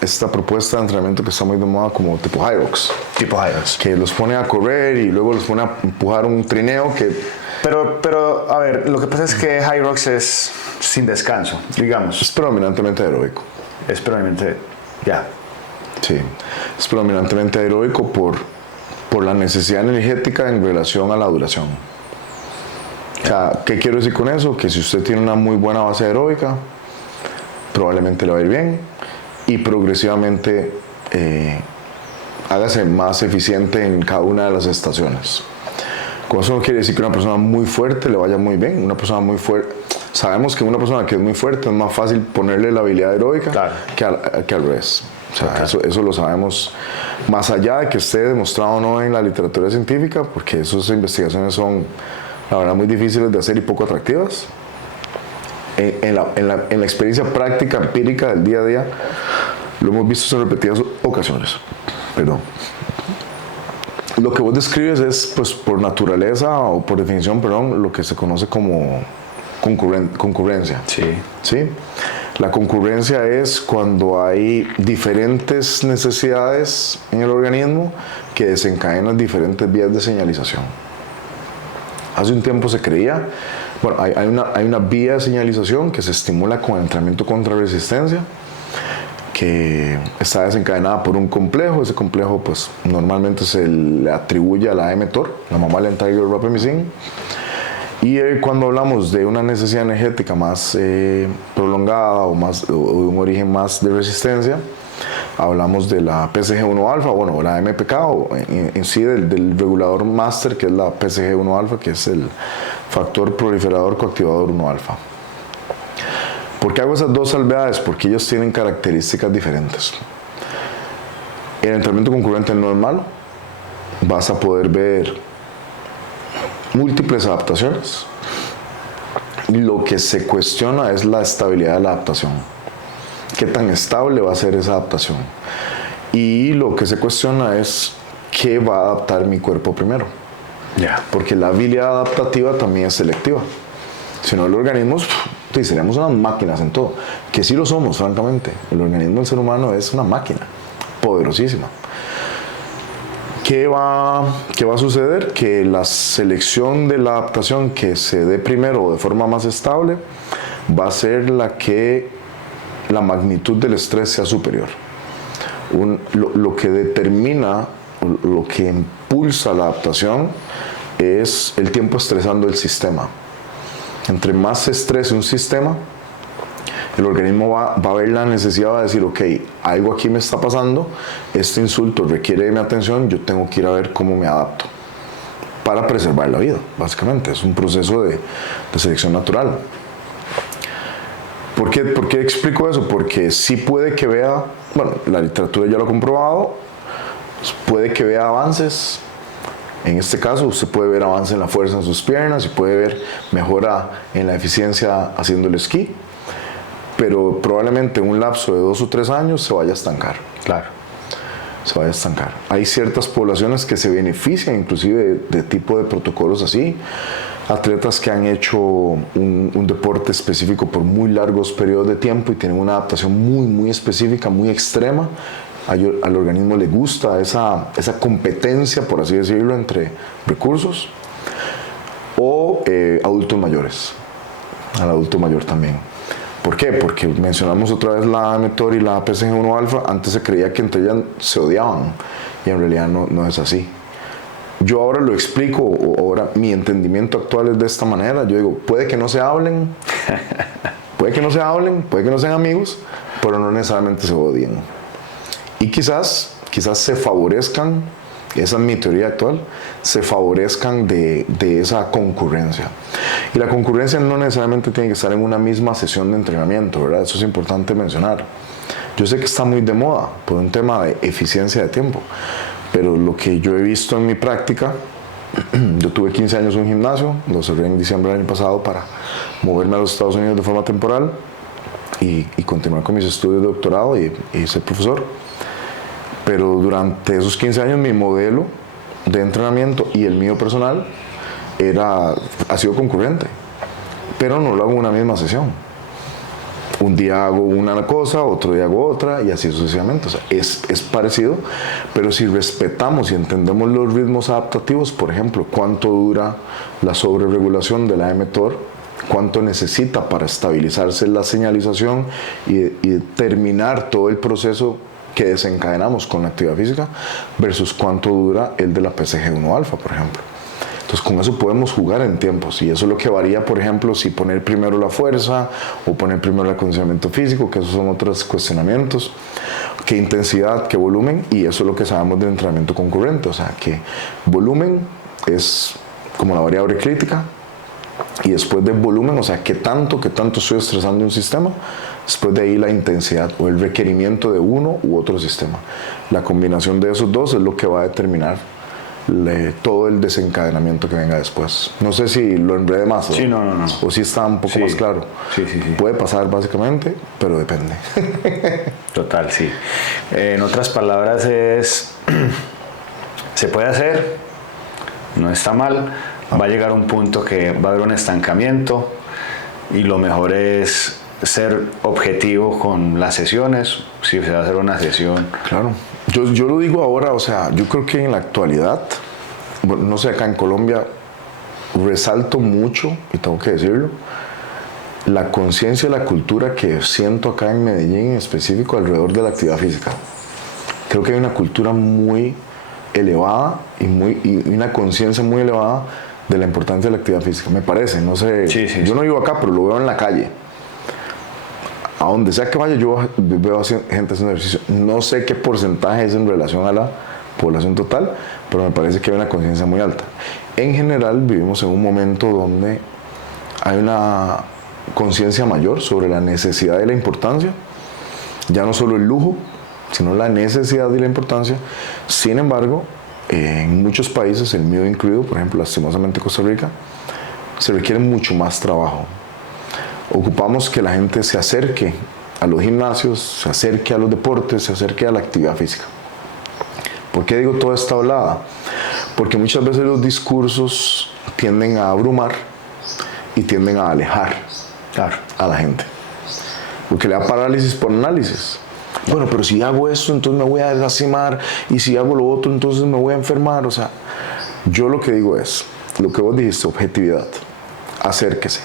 esta propuesta de entrenamiento que está muy de moda como tipo High Rocks. Tipo High Rocks. Que los pone a correr y luego los pone a empujar un trineo que... Pero, a ver, lo que pasa es que High Rocks es sin descanso, digamos. Es predominantemente aeróbico. Es predominantemente, ya. Sí, es predominantemente aeróbico por la necesidad energética en relación a la duración. O sea, ¿qué quiero decir con eso? Que si usted tiene una muy buena base aeróbica, probablemente le va a ir bien y progresivamente hágase más eficiente en cada una de las estaciones. Con eso no quiere decir que una persona muy fuerte le vaya muy bien. Una persona muy fuerte, sabemos que una persona que es muy fuerte es más fácil ponerle la habilidad aeróbica que al revés. O sea, eso lo sabemos más allá de que esté demostrado o no en la literatura científica, porque esas investigaciones son, la verdad, muy difíciles de hacer y poco atractivas. En la experiencia práctica, empírica del día a día, lo hemos visto en repetidas ocasiones. Perdón. Lo que vos describes es, pues, por naturaleza o por definición, perdón, lo que se conoce como concurrencia. Sí. La concurrencia es cuando hay diferentes necesidades en el organismo que desencadenan diferentes vías de señalización. Hace un tiempo se creía, bueno, hay una vía de señalización que se estimula con el entrenamiento contra resistencia, que está desencadenada por un complejo. Ese complejo, pues, normalmente se le atribuye a la mTOR, la mammalian tiger rapamycin. Y cuando hablamos de una necesidad energética más prolongada o de un origen más de resistencia, hablamos de la PCG1 alfa, bueno, la MPK, o en sí del regulador máster, que es la PCG1 alfa, que es el factor proliferador coactivador 1 alfa. ¿Por qué hago esas dos salvedades? Porque ellos tienen características diferentes. El entrenamiento concurrente no es malo. Vas a poder ver múltiples adaptaciones. Lo que se cuestiona es la estabilidad de la adaptación. ¿Qué tan estable va a ser esa adaptación? Y lo que se cuestiona es qué va a adaptar mi cuerpo primero. Porque la habilidad adaptativa también es selectiva. Si no, el organismo, seríamos unas máquinas en todo. Que sí lo somos, francamente. El organismo del ser humano es una máquina poderosísima. ¿Qué va a suceder? Que la selección de la adaptación que se dé primero o de forma más estable va a ser la que la magnitud del estrés sea superior. Lo que determina, lo que impulsa la adaptación es el tiempo estresando el sistema. Entre más se estrese un sistema, el organismo va a ver la necesidad de decir, ok, algo aquí me está pasando, este insulto requiere de mi atención, yo tengo que ir a ver cómo me adapto para preservar la vida, básicamente. Es un proceso de selección natural. ¿Por qué explico eso? Porque sí puede que vea, bueno, la literatura ya lo ha comprobado, puede que vea avances. En este caso, usted puede ver avance en la fuerza en sus piernas y puede ver mejora en la eficiencia haciendo el esquí, pero probablemente en un lapso de 2 o 3 años se vaya a estancar. Claro. se vaya a estancar. Hay ciertas poblaciones que se benefician inclusive de tipo de protocolos así. Atletas que han hecho un deporte específico por muy largos periodos de tiempo y tienen una adaptación muy específica, muy extrema. Al organismo le gusta esa competencia, por así decirlo, entre recursos. O adultos mayores, al adulto mayor también. ¿Por qué? Porque mencionamos otra vez la mTOR y la PCG1 alfa. Antes se creía que entre ellas se odiaban y en realidad no es así. Yo ahora lo explico, ahora mi entendimiento actual es de esta manera. Yo digo, puede que no se hablen, puede que no sean amigos, pero no necesariamente se odien. Y quizás se favorezcan, esa es mi teoría actual, se favorezcan de esa concurrencia. Y la concurrencia no necesariamente tiene que estar en una misma sesión de entrenamiento, ¿verdad? Eso es importante mencionar. Yo sé que está muy de moda por un tema de eficiencia de tiempo, pero lo que yo he visto en mi práctica, yo tuve 15 años en un gimnasio, lo cerré en diciembre del año pasado para moverme a los Estados Unidos de forma temporal y continuar con mis estudios de doctorado y ser profesor. Pero durante esos 15 años mi modelo de entrenamiento y el mío personal ha sido concurrente, pero no lo hago en una misma sesión. Un día hago una cosa, otro día hago otra y así sucesivamente. O sea, es parecido, pero si respetamos y entendemos los ritmos adaptativos, por ejemplo, cuánto dura la sobreregulación de la mTOR, cuánto necesita para estabilizarse la señalización y terminar todo el proceso que desencadenamos con la actividad física versus cuánto dura el de la PCG1 alfa, por ejemplo. Entonces con eso podemos jugar en tiempos y eso es lo que varía, por ejemplo, si poner primero la fuerza o poner primero el acondicionamiento físico, que esos son otros cuestionamientos, qué intensidad, qué volumen, y eso es lo que sabemos del entrenamiento concurrente, o sea que volumen es como la variable crítica y después del volumen, o sea qué tanto estoy estresando un sistema, después de ahí la intensidad o el requerimiento de uno u otro sistema. La combinación de esos dos es lo que va a determinar todo el desencadenamiento que venga después. No sé si lo enredé más. Sí, no. O si está un poco más claro. Sí. Puede pasar básicamente, pero depende. Total, sí. En otras palabras se puede hacer, no está mal, va a llegar un punto que va a haber un estancamiento y lo mejor es ser objetivo con las sesiones, si se va a hacer una sesión. Claro. Yo lo digo ahora, o sea, yo creo que en la actualidad, bueno, no sé, acá en Colombia resalto mucho, y tengo que decirlo, la conciencia y la cultura que siento acá en Medellín en específico alrededor de la actividad física. Creo que hay una cultura muy elevada y una conciencia muy elevada de la importancia de la actividad física, me parece, no sé, yo no vivo acá, pero lo veo en la calle. A donde sea que vaya, yo veo gente haciendo ejercicio. No sé qué porcentaje es en relación a la población total, pero me parece que hay una conciencia muy alta. En general, vivimos en un momento donde hay una conciencia mayor sobre la necesidad y la importancia, ya no solo el lujo, sino la necesidad y la importancia. Sin embargo, en muchos países, el mío incluido, por ejemplo, lastimosamente Costa Rica, se requiere mucho más trabajo. Ocupamos que la gente se acerque a los gimnasios, se acerque a los deportes, se acerque a la actividad física. ¿Por qué digo toda esta hablada? Porque muchas veces los discursos tienden a abrumar y tienden a alejar a la gente. Porque le da parálisis por análisis. Bueno, pero si hago esto, entonces me voy a lastimar, y si hago lo otro, entonces me voy a enfermar. O sea, yo lo que digo es, lo que vos dijiste, objetividad. Acérquese.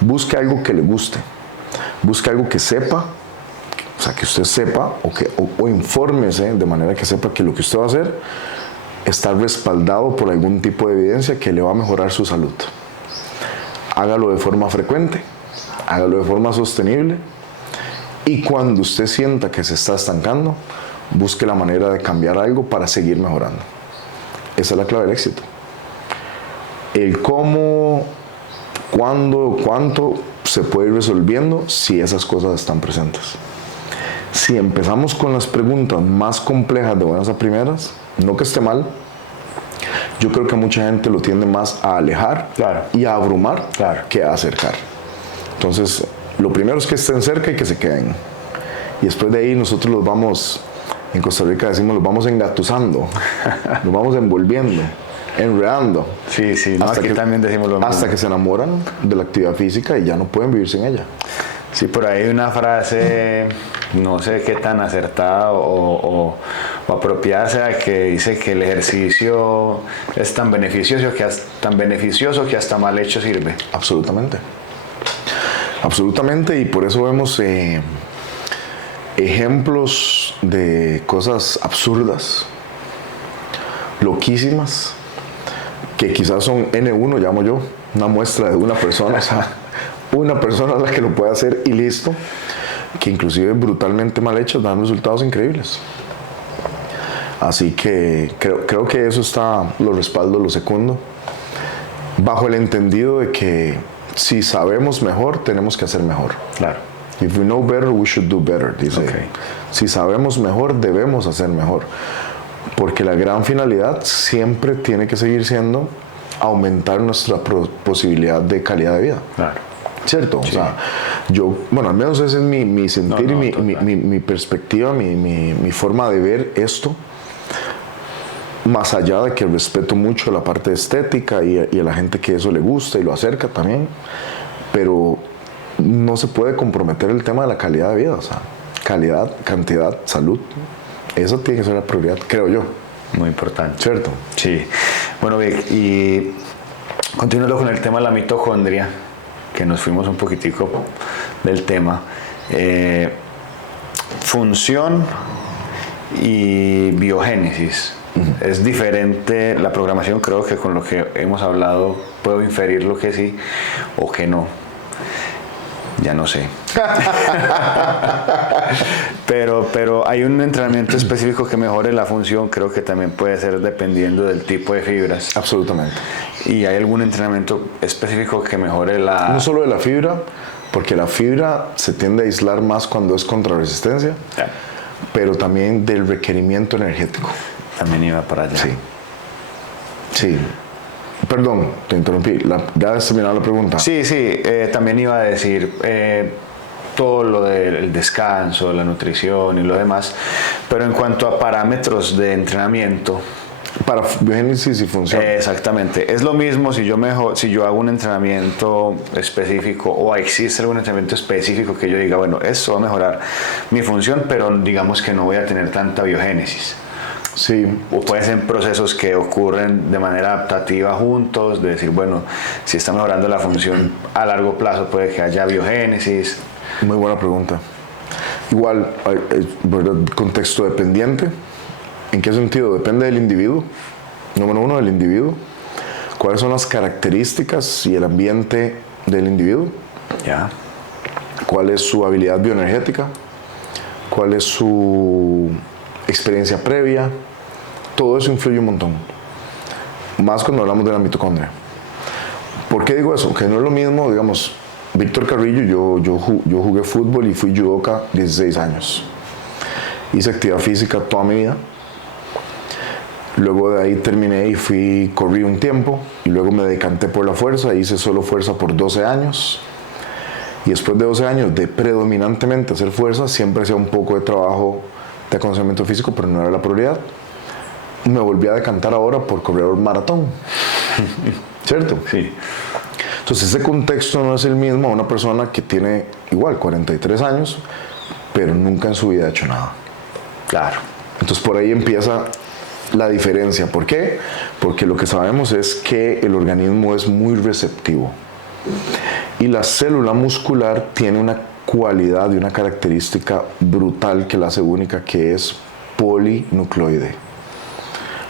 Busque algo que le guste, busque algo que sepa, o sea, que usted sepa o infórmese de manera que sepa que lo que usted va a hacer está respaldado por algún tipo de evidencia que le va a mejorar su salud. Hágalo de forma frecuente, hágalo de forma sostenible y cuando usted sienta que se está estancando, busque la manera de cambiar algo para seguir mejorando. Esa es la clave del éxito. El cómo, cuándo, cuánto se puede ir resolviendo si esas cosas están presentes. Si empezamos con las preguntas más complejas de buenas a primeras, no que esté mal, yo creo que mucha gente lo tiende más a alejar y a abrumar que a acercar. Entonces, lo primero es que estén cerca y que se queden. Y después de ahí nosotros los vamos En Costa Rica decimos los vamos engatusando, los vamos envolviendo, enredando. Sí, sí, no, aquí también decimos lo mismo. Hasta que se enamoran de la actividad física y ya no pueden vivir sin ella. Sí, por ahí hay una frase, no sé qué tan acertada o apropiada sea, que dice que el ejercicio es tan beneficioso que hasta mal hecho sirve. Absolutamente. Absolutamente, y por eso vemos ejemplos de cosas absurdas, loquísimas, que quizás son N1, llamo yo, una muestra de una persona, o sea, una persona la que lo puede hacer y listo, que inclusive brutalmente mal hechos dan resultados increíbles. Así que creo que eso está, lo respaldo, lo secundo, bajo el entendido de que si sabemos mejor, tenemos que hacer mejor. Claro. If we know better, we should do better, dice. Okay. Si sabemos mejor, debemos hacer mejor. Porque la gran finalidad siempre tiene que seguir siendo aumentar nuestra posibilidad de calidad de vida. Claro. ¿Cierto? Sí. O sea, yo, bueno, al menos ese es mi sentir y mi perspectiva, mi forma de ver esto. Más allá de que respeto mucho la parte estética y a la gente que eso le gusta y lo acerca también, pero no se puede comprometer el tema de la calidad de vida, o sea, calidad, cantidad, salud, eso tiene que ser la prioridad, creo yo. Muy importante. ¿Cierto? Sí. Bueno, Vic, y continuando con el tema de la mitocondria, que nos fuimos un poquitico del tema, función y biogénesis. Es diferente la programación, creo que con lo que hemos hablado puedo inferir lo que sí o que no. Ya no sé. pero hay un entrenamiento específico que mejore la función, creo que también puede ser dependiendo del tipo de fibras. Absolutamente. ¿Y hay algún entrenamiento específico que mejore la...? No solo de la fibra, porque la fibra se tiende a aislar más cuando es contra resistencia, pero también del requerimiento energético. También iba para allá. Sí. Sí. Perdón, te interrumpí. ¿Ya has terminado la pregunta? Sí, también iba a decir todo lo del descanso, la nutrición y lo demás, pero en cuanto a parámetros de entrenamiento. Para biogénesis y función. Exactamente. Es lo mismo si yo hago un entrenamiento específico o existe algún entrenamiento específico que yo diga, bueno, esto va a mejorar mi función, pero digamos que no voy a tener tanta biogénesis. Sí. O pueden ser procesos que ocurren de manera adaptativa juntos, de decir, bueno, si está mejorando la función a largo plazo puede que haya biogénesis. Muy buena pregunta. Igual, contexto dependiente. ¿En qué sentido? Depende del individuo. Número uno, del individuo. ¿Cuáles son las características y el ambiente del individuo? Ya. ¿Cuál es su habilidad bioenergética? ¿Cuál es su experiencia previa? Todo eso influye un montón. Más cuando hablamos de la mitocondria. ¿Por qué digo eso? Que no es lo mismo, digamos, Víctor Carrillo, yo jugué fútbol y fui judoka 16 años. Hice actividad física toda mi vida. Luego de ahí terminé y corrí un tiempo y luego me decanté por la fuerza, hice solo fuerza por 12 años y después de 12 años de predominantemente hacer fuerza, siempre hacía un poco de trabajo de acondicionamiento físico, pero no era la prioridad. Me volví a decantar ahora por corredor maratón, ¿cierto? Sí. Entonces ese contexto no es el mismo a una persona que tiene igual 43 años, pero nunca en su vida ha hecho nada. Claro. Entonces por ahí empieza la diferencia. ¿Por qué? Porque lo que sabemos es que el organismo es muy receptivo y la célula muscular tiene una cualidad y una característica brutal que la hace única, que es polinucleoide.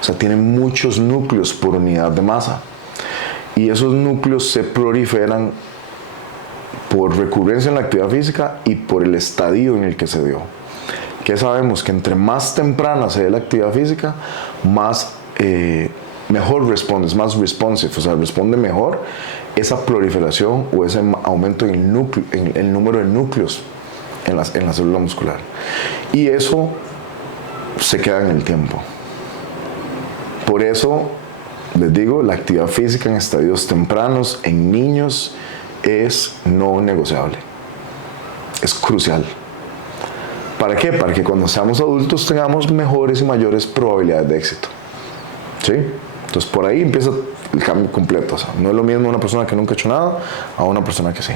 O sea, tiene muchos núcleos por unidad de masa y esos núcleos se proliferan por recurrencia en la actividad física y por el estadio en el que se dio. Que sabemos que entre más temprana se dé la actividad física, mejor responde, es más responsive, o sea, responde mejor esa proliferación o ese aumento en el número de núcleos en la célula muscular. Y eso se queda en el tiempo. Por eso, les digo, la actividad física en estadios tempranos, en niños, es no negociable. Es crucial. ¿Para qué? Para que cuando seamos adultos tengamos mejores y mayores probabilidades de éxito. ¿Sí? Entonces por ahí empieza el cambio completo. O sea, no es lo mismo una persona que nunca ha hecho nada a una persona que sí.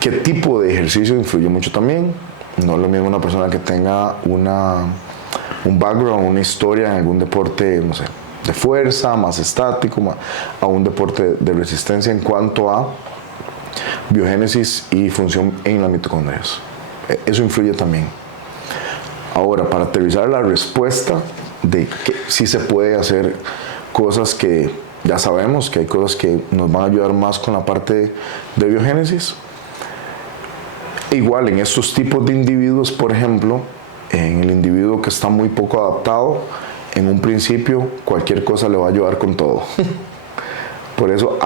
¿Qué tipo de ejercicio influye mucho también? No es lo mismo una persona que tenga un background, una historia en algún deporte, no sé, de fuerza, más estático, a un deporte de resistencia en cuanto a biogénesis y función en las mitocondrias. Eso influye también. Ahora, para aterrizar la respuesta de que sí se puede hacer cosas que ya sabemos, que hay cosas que nos van a ayudar más con la parte de biogénesis. Igual en estos tipos de individuos, por ejemplo, en el individuo que está muy poco adaptado, en un principio cualquier cosa le va a ayudar con todo. Por eso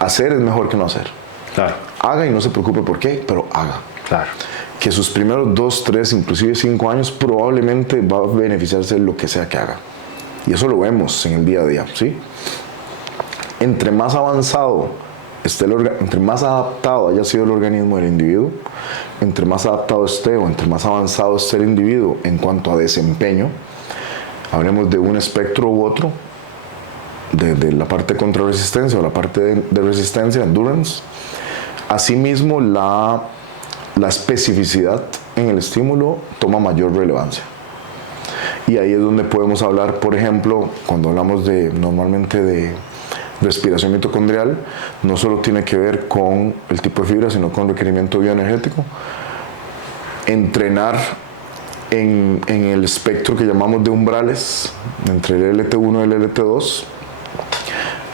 hacer es mejor que no hacer. Claro. Haga y no se preocupe por qué, pero haga. Claro. Que sus primeros 2, 3, inclusive 5 años probablemente va a beneficiarse de lo que sea que haga. Y eso lo vemos en el día a día, ¿sí? Entre más avanzado esté entre más adaptado haya sido el organismo del individuo, entre más adaptado esté o entre más avanzado esté el individuo en cuanto a desempeño, hablemos de un espectro u otro, de la parte de contrarresistencia o la parte de resistencia, endurance. Asimismo, la especificidad en el estímulo toma mayor relevancia. Y ahí es donde podemos hablar, por ejemplo, cuando hablamos normalmente de respiración mitocondrial, no solo tiene que ver con el tipo de fibra, sino con requerimiento bioenergético. Entrenar en el espectro que llamamos de umbrales, entre el LT1 y el LT2,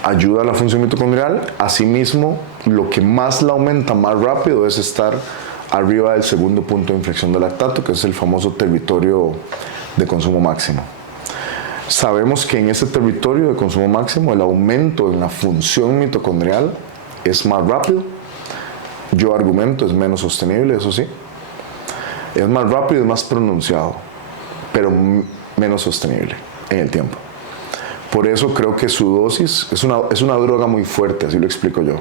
ayuda a la función mitocondrial. Asimismo, lo que más la aumenta más rápido es estar arriba del segundo punto de inflexión del lactato, que es el famoso territorio de consumo máximo. Sabemos que en ese territorio de consumo máximo el aumento en la función mitocondrial es más rápido. Yo argumento, es menos sostenible, eso sí. Es más rápido y más pronunciado, pero menos sostenible en el tiempo. Por eso creo que su dosis es una droga muy fuerte, así lo explico yo.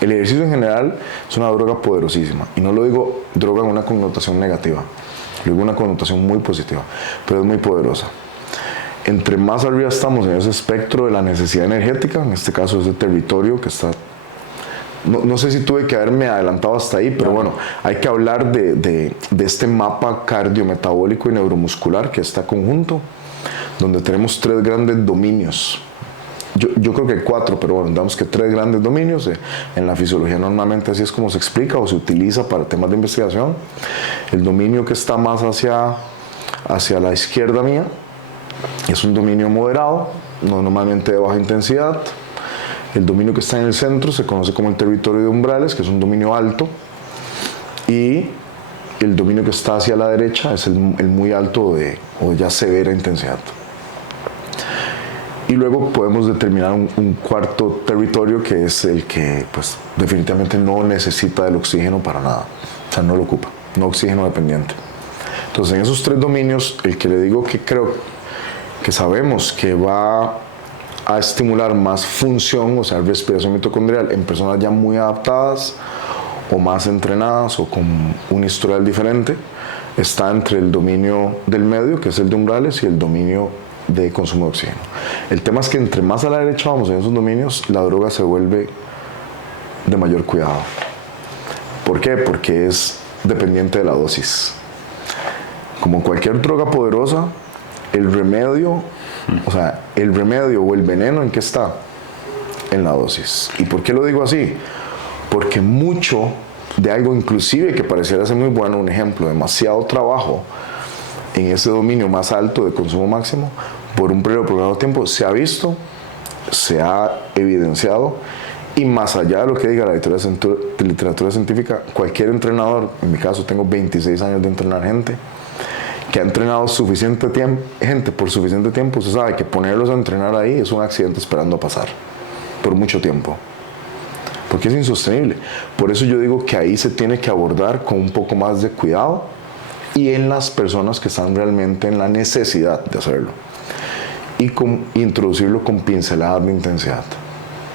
El ejercicio en general es una droga poderosísima. Y no lo digo droga en una connotación negativa, lo digo en una connotación muy positiva, pero es muy poderosa. Entre más arriba estamos en ese espectro de la necesidad energética, en este caso ese territorio que está... No sé si tuve que haberme adelantado hasta ahí, pero bueno, hay que hablar de este mapa cardiometabólico y neuromuscular que está conjunto, donde tenemos 3 grandes dominios. Yo creo que 4, pero bueno, digamos que 3 grandes dominios. En la fisiología normalmente así es como se explica o se utiliza para temas de investigación. El dominio que está más hacia la izquierda mía es un dominio moderado, normalmente de baja intensidad. El dominio que está en el centro se conoce como el territorio de umbrales, que es un dominio alto. Y el dominio que está hacia la derecha es el muy alto o ya severa intensidad. Y luego podemos determinar un cuarto territorio que es el que pues, definitivamente no necesita del oxígeno para nada. O sea, no lo ocupa, no oxígeno dependiente. Entonces, en esos 3 dominios, el que le digo que creo que sabemos que va a estimular más función, o sea, respiración mitocondrial en personas ya muy adaptadas o más entrenadas o con un historial diferente, está entre el dominio del medio, que es el de umbrales, y el dominio de consumo de oxígeno. El tema es que entre más a la derecha vamos en esos dominios, la droga se vuelve de mayor cuidado. ¿Por qué? Porque es dependiente de la dosis. Como cualquier droga poderosa, el remedio, o sea, el remedio o el veneno, ¿en qué está? En la dosis. ¿Y por qué lo digo así? Porque mucho de algo inclusive que pareciera ser muy bueno, un ejemplo, demasiado trabajo en ese dominio más alto de consumo máximo, por un periodo prolongado de tiempo, se ha visto, se ha evidenciado, y más allá de lo que diga la literatura científica, cualquier entrenador, en mi caso tengo 26 años de entrenar gente, que ha entrenado suficiente tiempo, gente por suficiente tiempo, usted sabe que ponerlos a entrenar ahí es un accidente esperando a pasar, por mucho tiempo, porque es insostenible. Por eso yo digo que ahí se tiene que abordar con un poco más de cuidado y en las personas que están realmente en la necesidad de hacerlo y introducirlo con pinceladas de intensidad.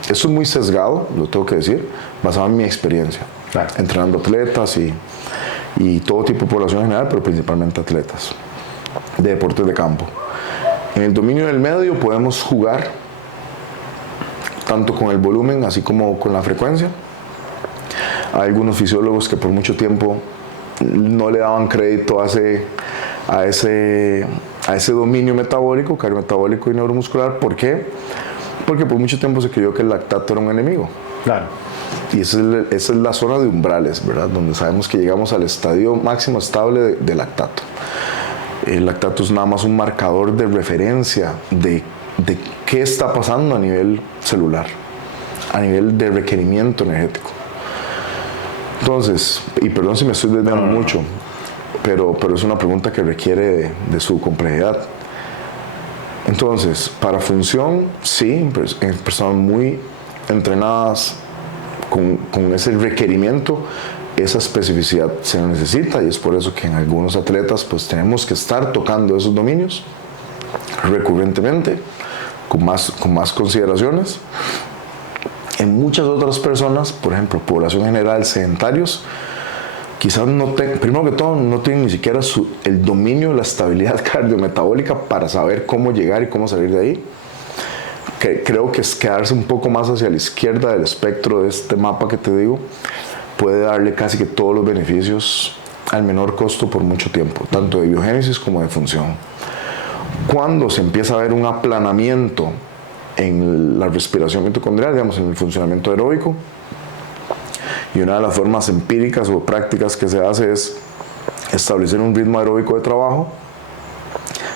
Eso es muy sesgado, lo tengo que decir, basado en mi experiencia, claro, entrenando atletas y todo tipo de población en general, pero principalmente atletas de deportes de campo. En el dominio del medio podemos jugar tanto con el volumen así como con la frecuencia. Hay algunos fisiólogos que por mucho tiempo no le daban crédito a ese dominio metabólico, cardiometabólico y neuromuscular. ¿Por qué? Porque por mucho tiempo se creyó que el lactato era un enemigo. Claro. Y esa es la zona de umbrales, ¿verdad? Donde sabemos que llegamos al estadio máximo estable de lactato. El lactato es nada más un marcador de referencia de qué está pasando a nivel celular, a nivel de requerimiento energético. Entonces, y perdón si me estoy desviando mucho, pero es una pregunta que requiere de su complejidad. Entonces, para función, sí, en personas muy entrenadas con ese requerimiento, esa especificidad se necesita, y es por eso que en algunos atletas pues tenemos que estar tocando esos dominios recurrentemente, con más consideraciones. En muchas otras personas, por ejemplo, población general, sedentarios, quizás primero que todo, no tienen ni siquiera el dominio, la estabilidad cardiometabólica para saber cómo llegar y cómo salir de ahí. Creo que es quedarse un poco más hacia la izquierda del espectro de este mapa que te digo, puede darle casi que todos los beneficios al menor costo por mucho tiempo, tanto de biogénesis como de función. Cuando se empieza a ver un aplanamiento en la respiración mitocondrial, digamos, en el funcionamiento aeróbico, y una de las formas empíricas o prácticas que se hace es establecer un ritmo aeróbico de trabajo.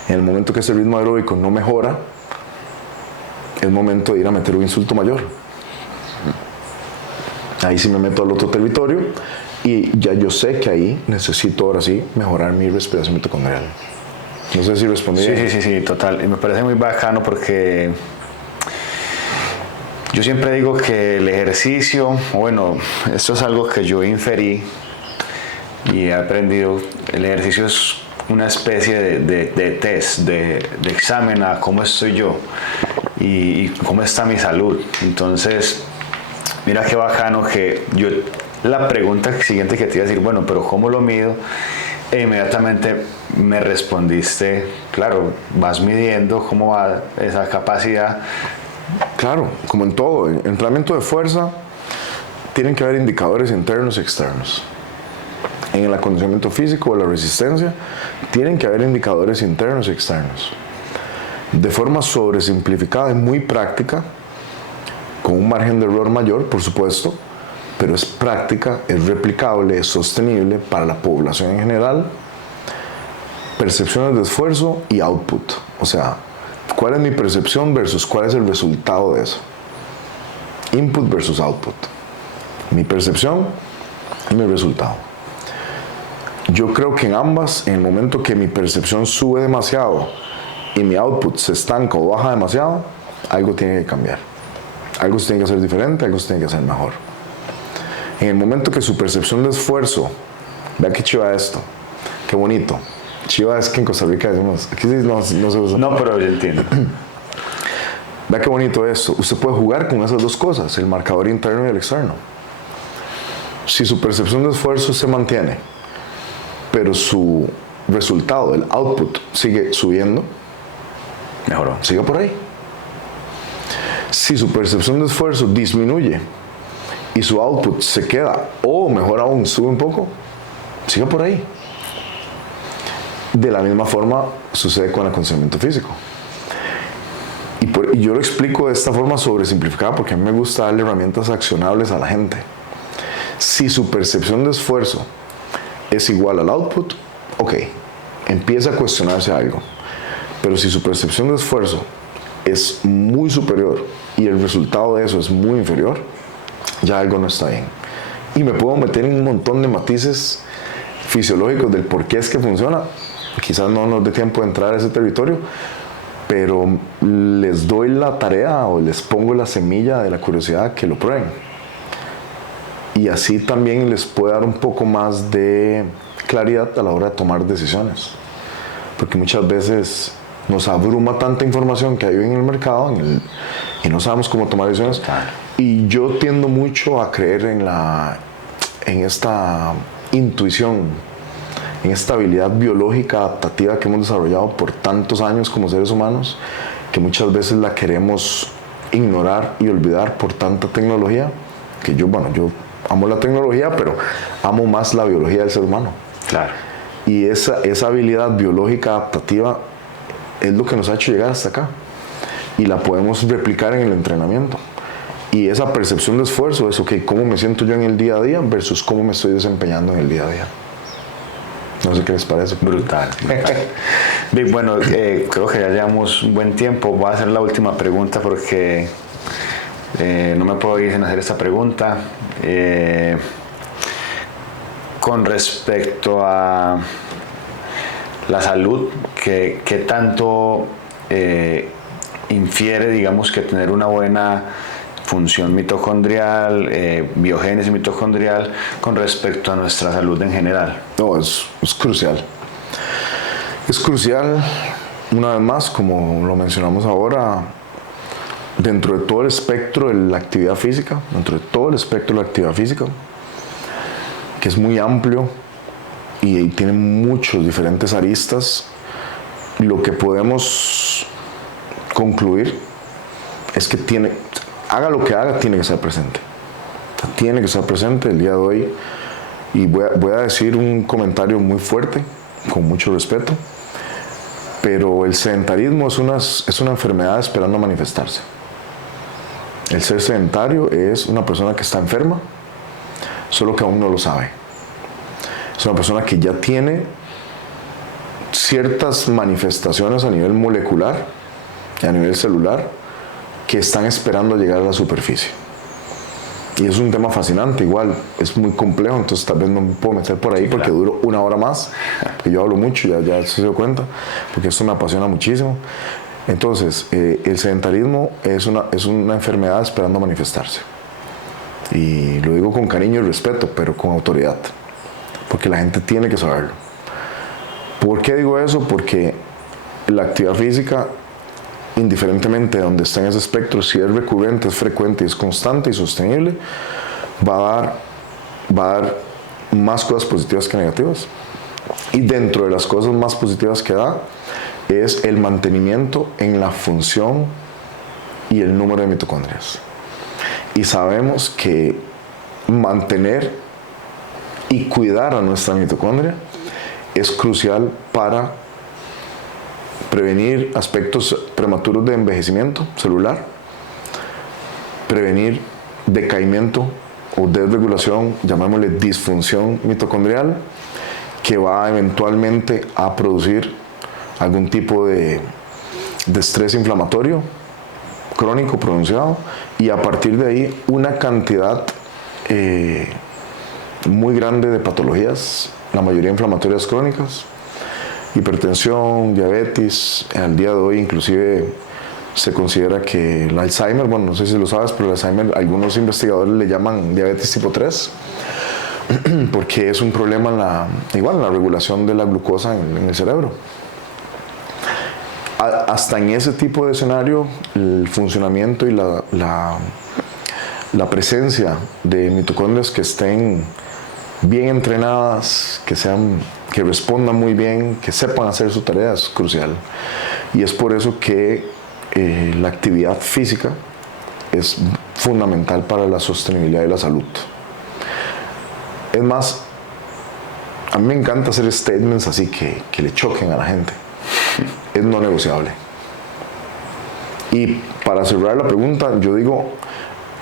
En el momento que ese ritmo aeróbico no mejora, es momento de ir a meter un insulto mayor. Ahí sí me meto al otro territorio y ya yo sé que ahí necesito ahora sí mejorar mi respiración mitocondrial. No sé si respondí. Sí, total. Y me parece muy bacano porque yo siempre digo que el ejercicio, bueno, esto es algo que yo inferí y he aprendido, el ejercicio es una especie de test, de examen a cómo estoy yo y cómo está mi salud. Entonces, mira qué bacano que yo, la pregunta siguiente que te iba a decir, bueno, pero ¿cómo lo mido? E inmediatamente me respondiste, claro, vas midiendo cómo va esa capacidad. Claro, como en todo, en entrenamiento de fuerza tienen que haber indicadores internos y externos. En el acondicionamiento físico o la resistencia tienen que haber indicadores internos y externos. De forma sobresimplificada y muy práctica, con un margen de error mayor, por supuesto, pero es práctica, es replicable, es sostenible para la población en general. Percepciones de esfuerzo y output, o sea, ¿cuál es mi percepción versus cuál es el resultado de eso? Input versus output. Mi percepción y mi resultado. Yo creo que en ambas, en el momento que mi percepción sube demasiado y mi output se estanca o baja demasiado, algo tiene que cambiar. Algo se tiene que hacer diferente, algo se tiene que hacer mejor. En el momento que su percepción de esfuerzo, vea qué chiva esto, qué bonito. Chiva es que en Costa Rica decimos, aquí no se usa. No, pero yo entiendo. Vea qué bonito esto. Usted puede jugar con esas dos cosas, el marcador interno y el externo. Si su percepción de esfuerzo se mantiene, pero su resultado, el output, sigue subiendo, Mejoró. siga por ahí. Si su percepción de esfuerzo disminuye y su output se queda, o mejor aún, sube un poco, siga por ahí. De la misma forma sucede con el acondicionamiento físico. Y yo lo explico de esta forma sobresimplificada porque a mí me gusta darle herramientas accionables a la gente. Si su percepción de esfuerzo es igual al output, ok, empieza a cuestionarse algo. Pero si su percepción de esfuerzo es muy superior y el resultado de eso es muy inferior, ya algo no está bien. Y me puedo meter en un montón de matices fisiológicos del por qué es que funciona. Quizás no nos dé tiempo de entrar a ese territorio, pero les doy la tarea o les pongo la semilla de la curiosidad que lo prueben. Y así también les puede dar un poco más de claridad a la hora de tomar decisiones. Porque muchas veces nos abruma tanta información que hay en el mercado y no sabemos cómo tomar decisiones. Y yo tiendo mucho a creer en esta intuición en esta habilidad biológica adaptativa que hemos desarrollado por tantos años como seres humanos, que muchas veces la queremos ignorar y olvidar por tanta tecnología, que yo amo la tecnología, pero amo más la biología del ser humano. Claro. Y esa habilidad biológica adaptativa es lo que nos ha hecho llegar hasta acá. Y la podemos replicar en el entrenamiento. Y esa percepción de esfuerzo es, ok, ¿cómo me siento yo en el día a día versus cómo me estoy desempeñando en el día a día? No sé qué les parece. Brutal. Bien, bueno, creo que ya llevamos un buen tiempo. Voy a hacer la última pregunta porque no me puedo ir sin hacer esta pregunta. Con respecto a la salud, ¿qué tanto infiere, digamos, que tener una buena función mitocondrial, biogénesis mitocondrial con respecto a nuestra salud en general? No, es crucial. Es crucial, una vez más, como lo mencionamos ahora, dentro de todo el espectro de la actividad física, que es muy amplio y tiene muchos diferentes aristas, lo que podemos concluir es que haga lo que haga, tiene que estar presente. Tiene que estar presente el día de hoy. Y voy a decir un comentario muy fuerte, con mucho respeto, pero el sedentarismo es una enfermedad esperando manifestarse. El ser sedentario es una persona que está enferma, solo que aún no lo sabe. Es una persona que ya tiene ciertas manifestaciones a nivel molecular y a nivel celular que están esperando llegar a la superficie. Y es un tema fascinante, igual, es muy complejo, entonces tal vez no me puedo meter por ahí, sí, porque claro, duro una hora más, porque yo hablo mucho, ya se dio cuenta, porque esto me apasiona muchísimo. Entonces, el sedentarismo es una enfermedad esperando manifestarse. Y lo digo con cariño y respeto, pero con autoridad, porque la gente tiene que saberlo. ¿Por qué digo eso? Porque la actividad física, indiferentemente de donde esté en ese espectro, si es recurrente, es frecuente, es constante y sostenible, va a dar más cosas positivas que negativas. Y dentro de las cosas más positivas que da es el mantenimiento en la función y el número de mitocondrias. Y sabemos que mantener y cuidar a nuestra mitocondria es crucial para prevenir aspectos prematuros de envejecimiento celular, prevenir decaimiento o desregulación, llamémosle disfunción mitocondrial, que va eventualmente a producir algún tipo de estrés inflamatorio crónico pronunciado, y a partir de ahí una cantidad muy grande de patologías, la mayoría inflamatorias crónicas, hipertensión, diabetes. Al día de hoy inclusive se considera que el Alzheimer, bueno, no sé si lo sabes, pero el Alzheimer algunos investigadores le llaman diabetes tipo 3, porque es un problema en la regulación de la glucosa en el cerebro. Hasta en ese tipo de escenario, el funcionamiento y la presencia de mitocondrias que estén bien entrenadas, que respondan muy bien, que sepan hacer su tarea, es crucial. Y es por eso que la actividad física es fundamental para la sostenibilidad de la salud. Es más, a mí me encanta hacer statements así que le choquen a la gente. Es no negociable. Y para cerrar la pregunta, yo digo,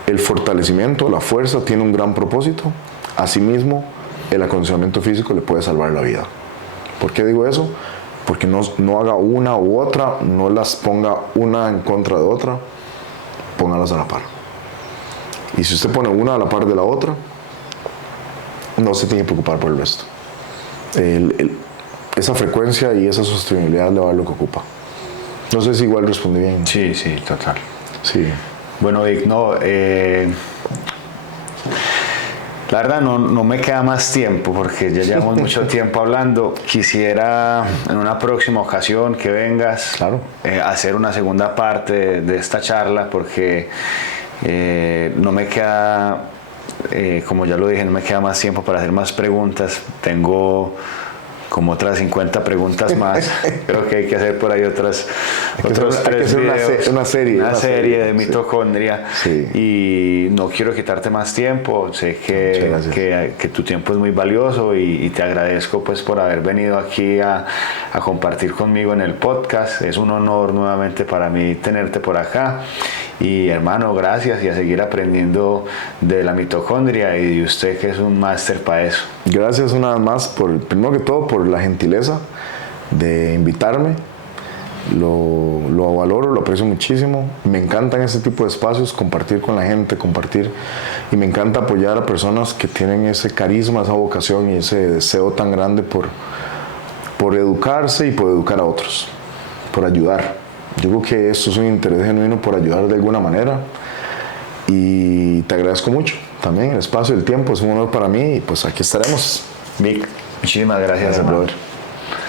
el fortalecimiento, la fuerza tiene un gran propósito. Asimismo, el acondicionamiento físico le puede salvar la vida. ¿Por qué digo eso? Porque no haga una u otra, no las ponga una en contra de otra, póngalas a la par. Y si usted pone una a la par de la otra, no se tiene que preocupar por el resto. Esa frecuencia y esa sostenibilidad le va a dar lo que ocupa. No sé si igual respondí bien. Sí, total. Sí. Bueno, Vic, la verdad no me queda más tiempo porque ya llevamos mucho tiempo hablando. Quisiera en una próxima ocasión que vengas, claro, hacer una segunda parte de esta charla, porque no me queda, como ya lo dije, no me queda más tiempo para hacer más preguntas. Tengo como otras 50 preguntas más. Creo que hay que hacer por ahí otros hay que 3 hacer videos. una serie De mitocondria. Sí. Y no quiero quitarte más tiempo. Sé que tu tiempo es muy valioso y te agradezco pues por haber venido aquí a compartir conmigo en el podcast. Es un honor nuevamente para mí tenerte por acá. Y hermano, gracias, y a seguir aprendiendo de la mitocondria y de usted, que es un máster para eso. Gracias una vez más, primero que todo, por la gentileza de invitarme. Lo valoro, lo aprecio muchísimo. Me encantan este tipo de espacios, compartir con la gente, y me encanta apoyar a personas que tienen ese carisma, esa vocación y ese deseo tan grande por educarse y por educar a otros, por ayudar. Yo creo que esto es un interés genuino por ayudar de alguna manera, y te agradezco mucho también el espacio y el tiempo. Es un honor para mí, y pues aquí estaremos. Vic, muchísimas gracias, Brother.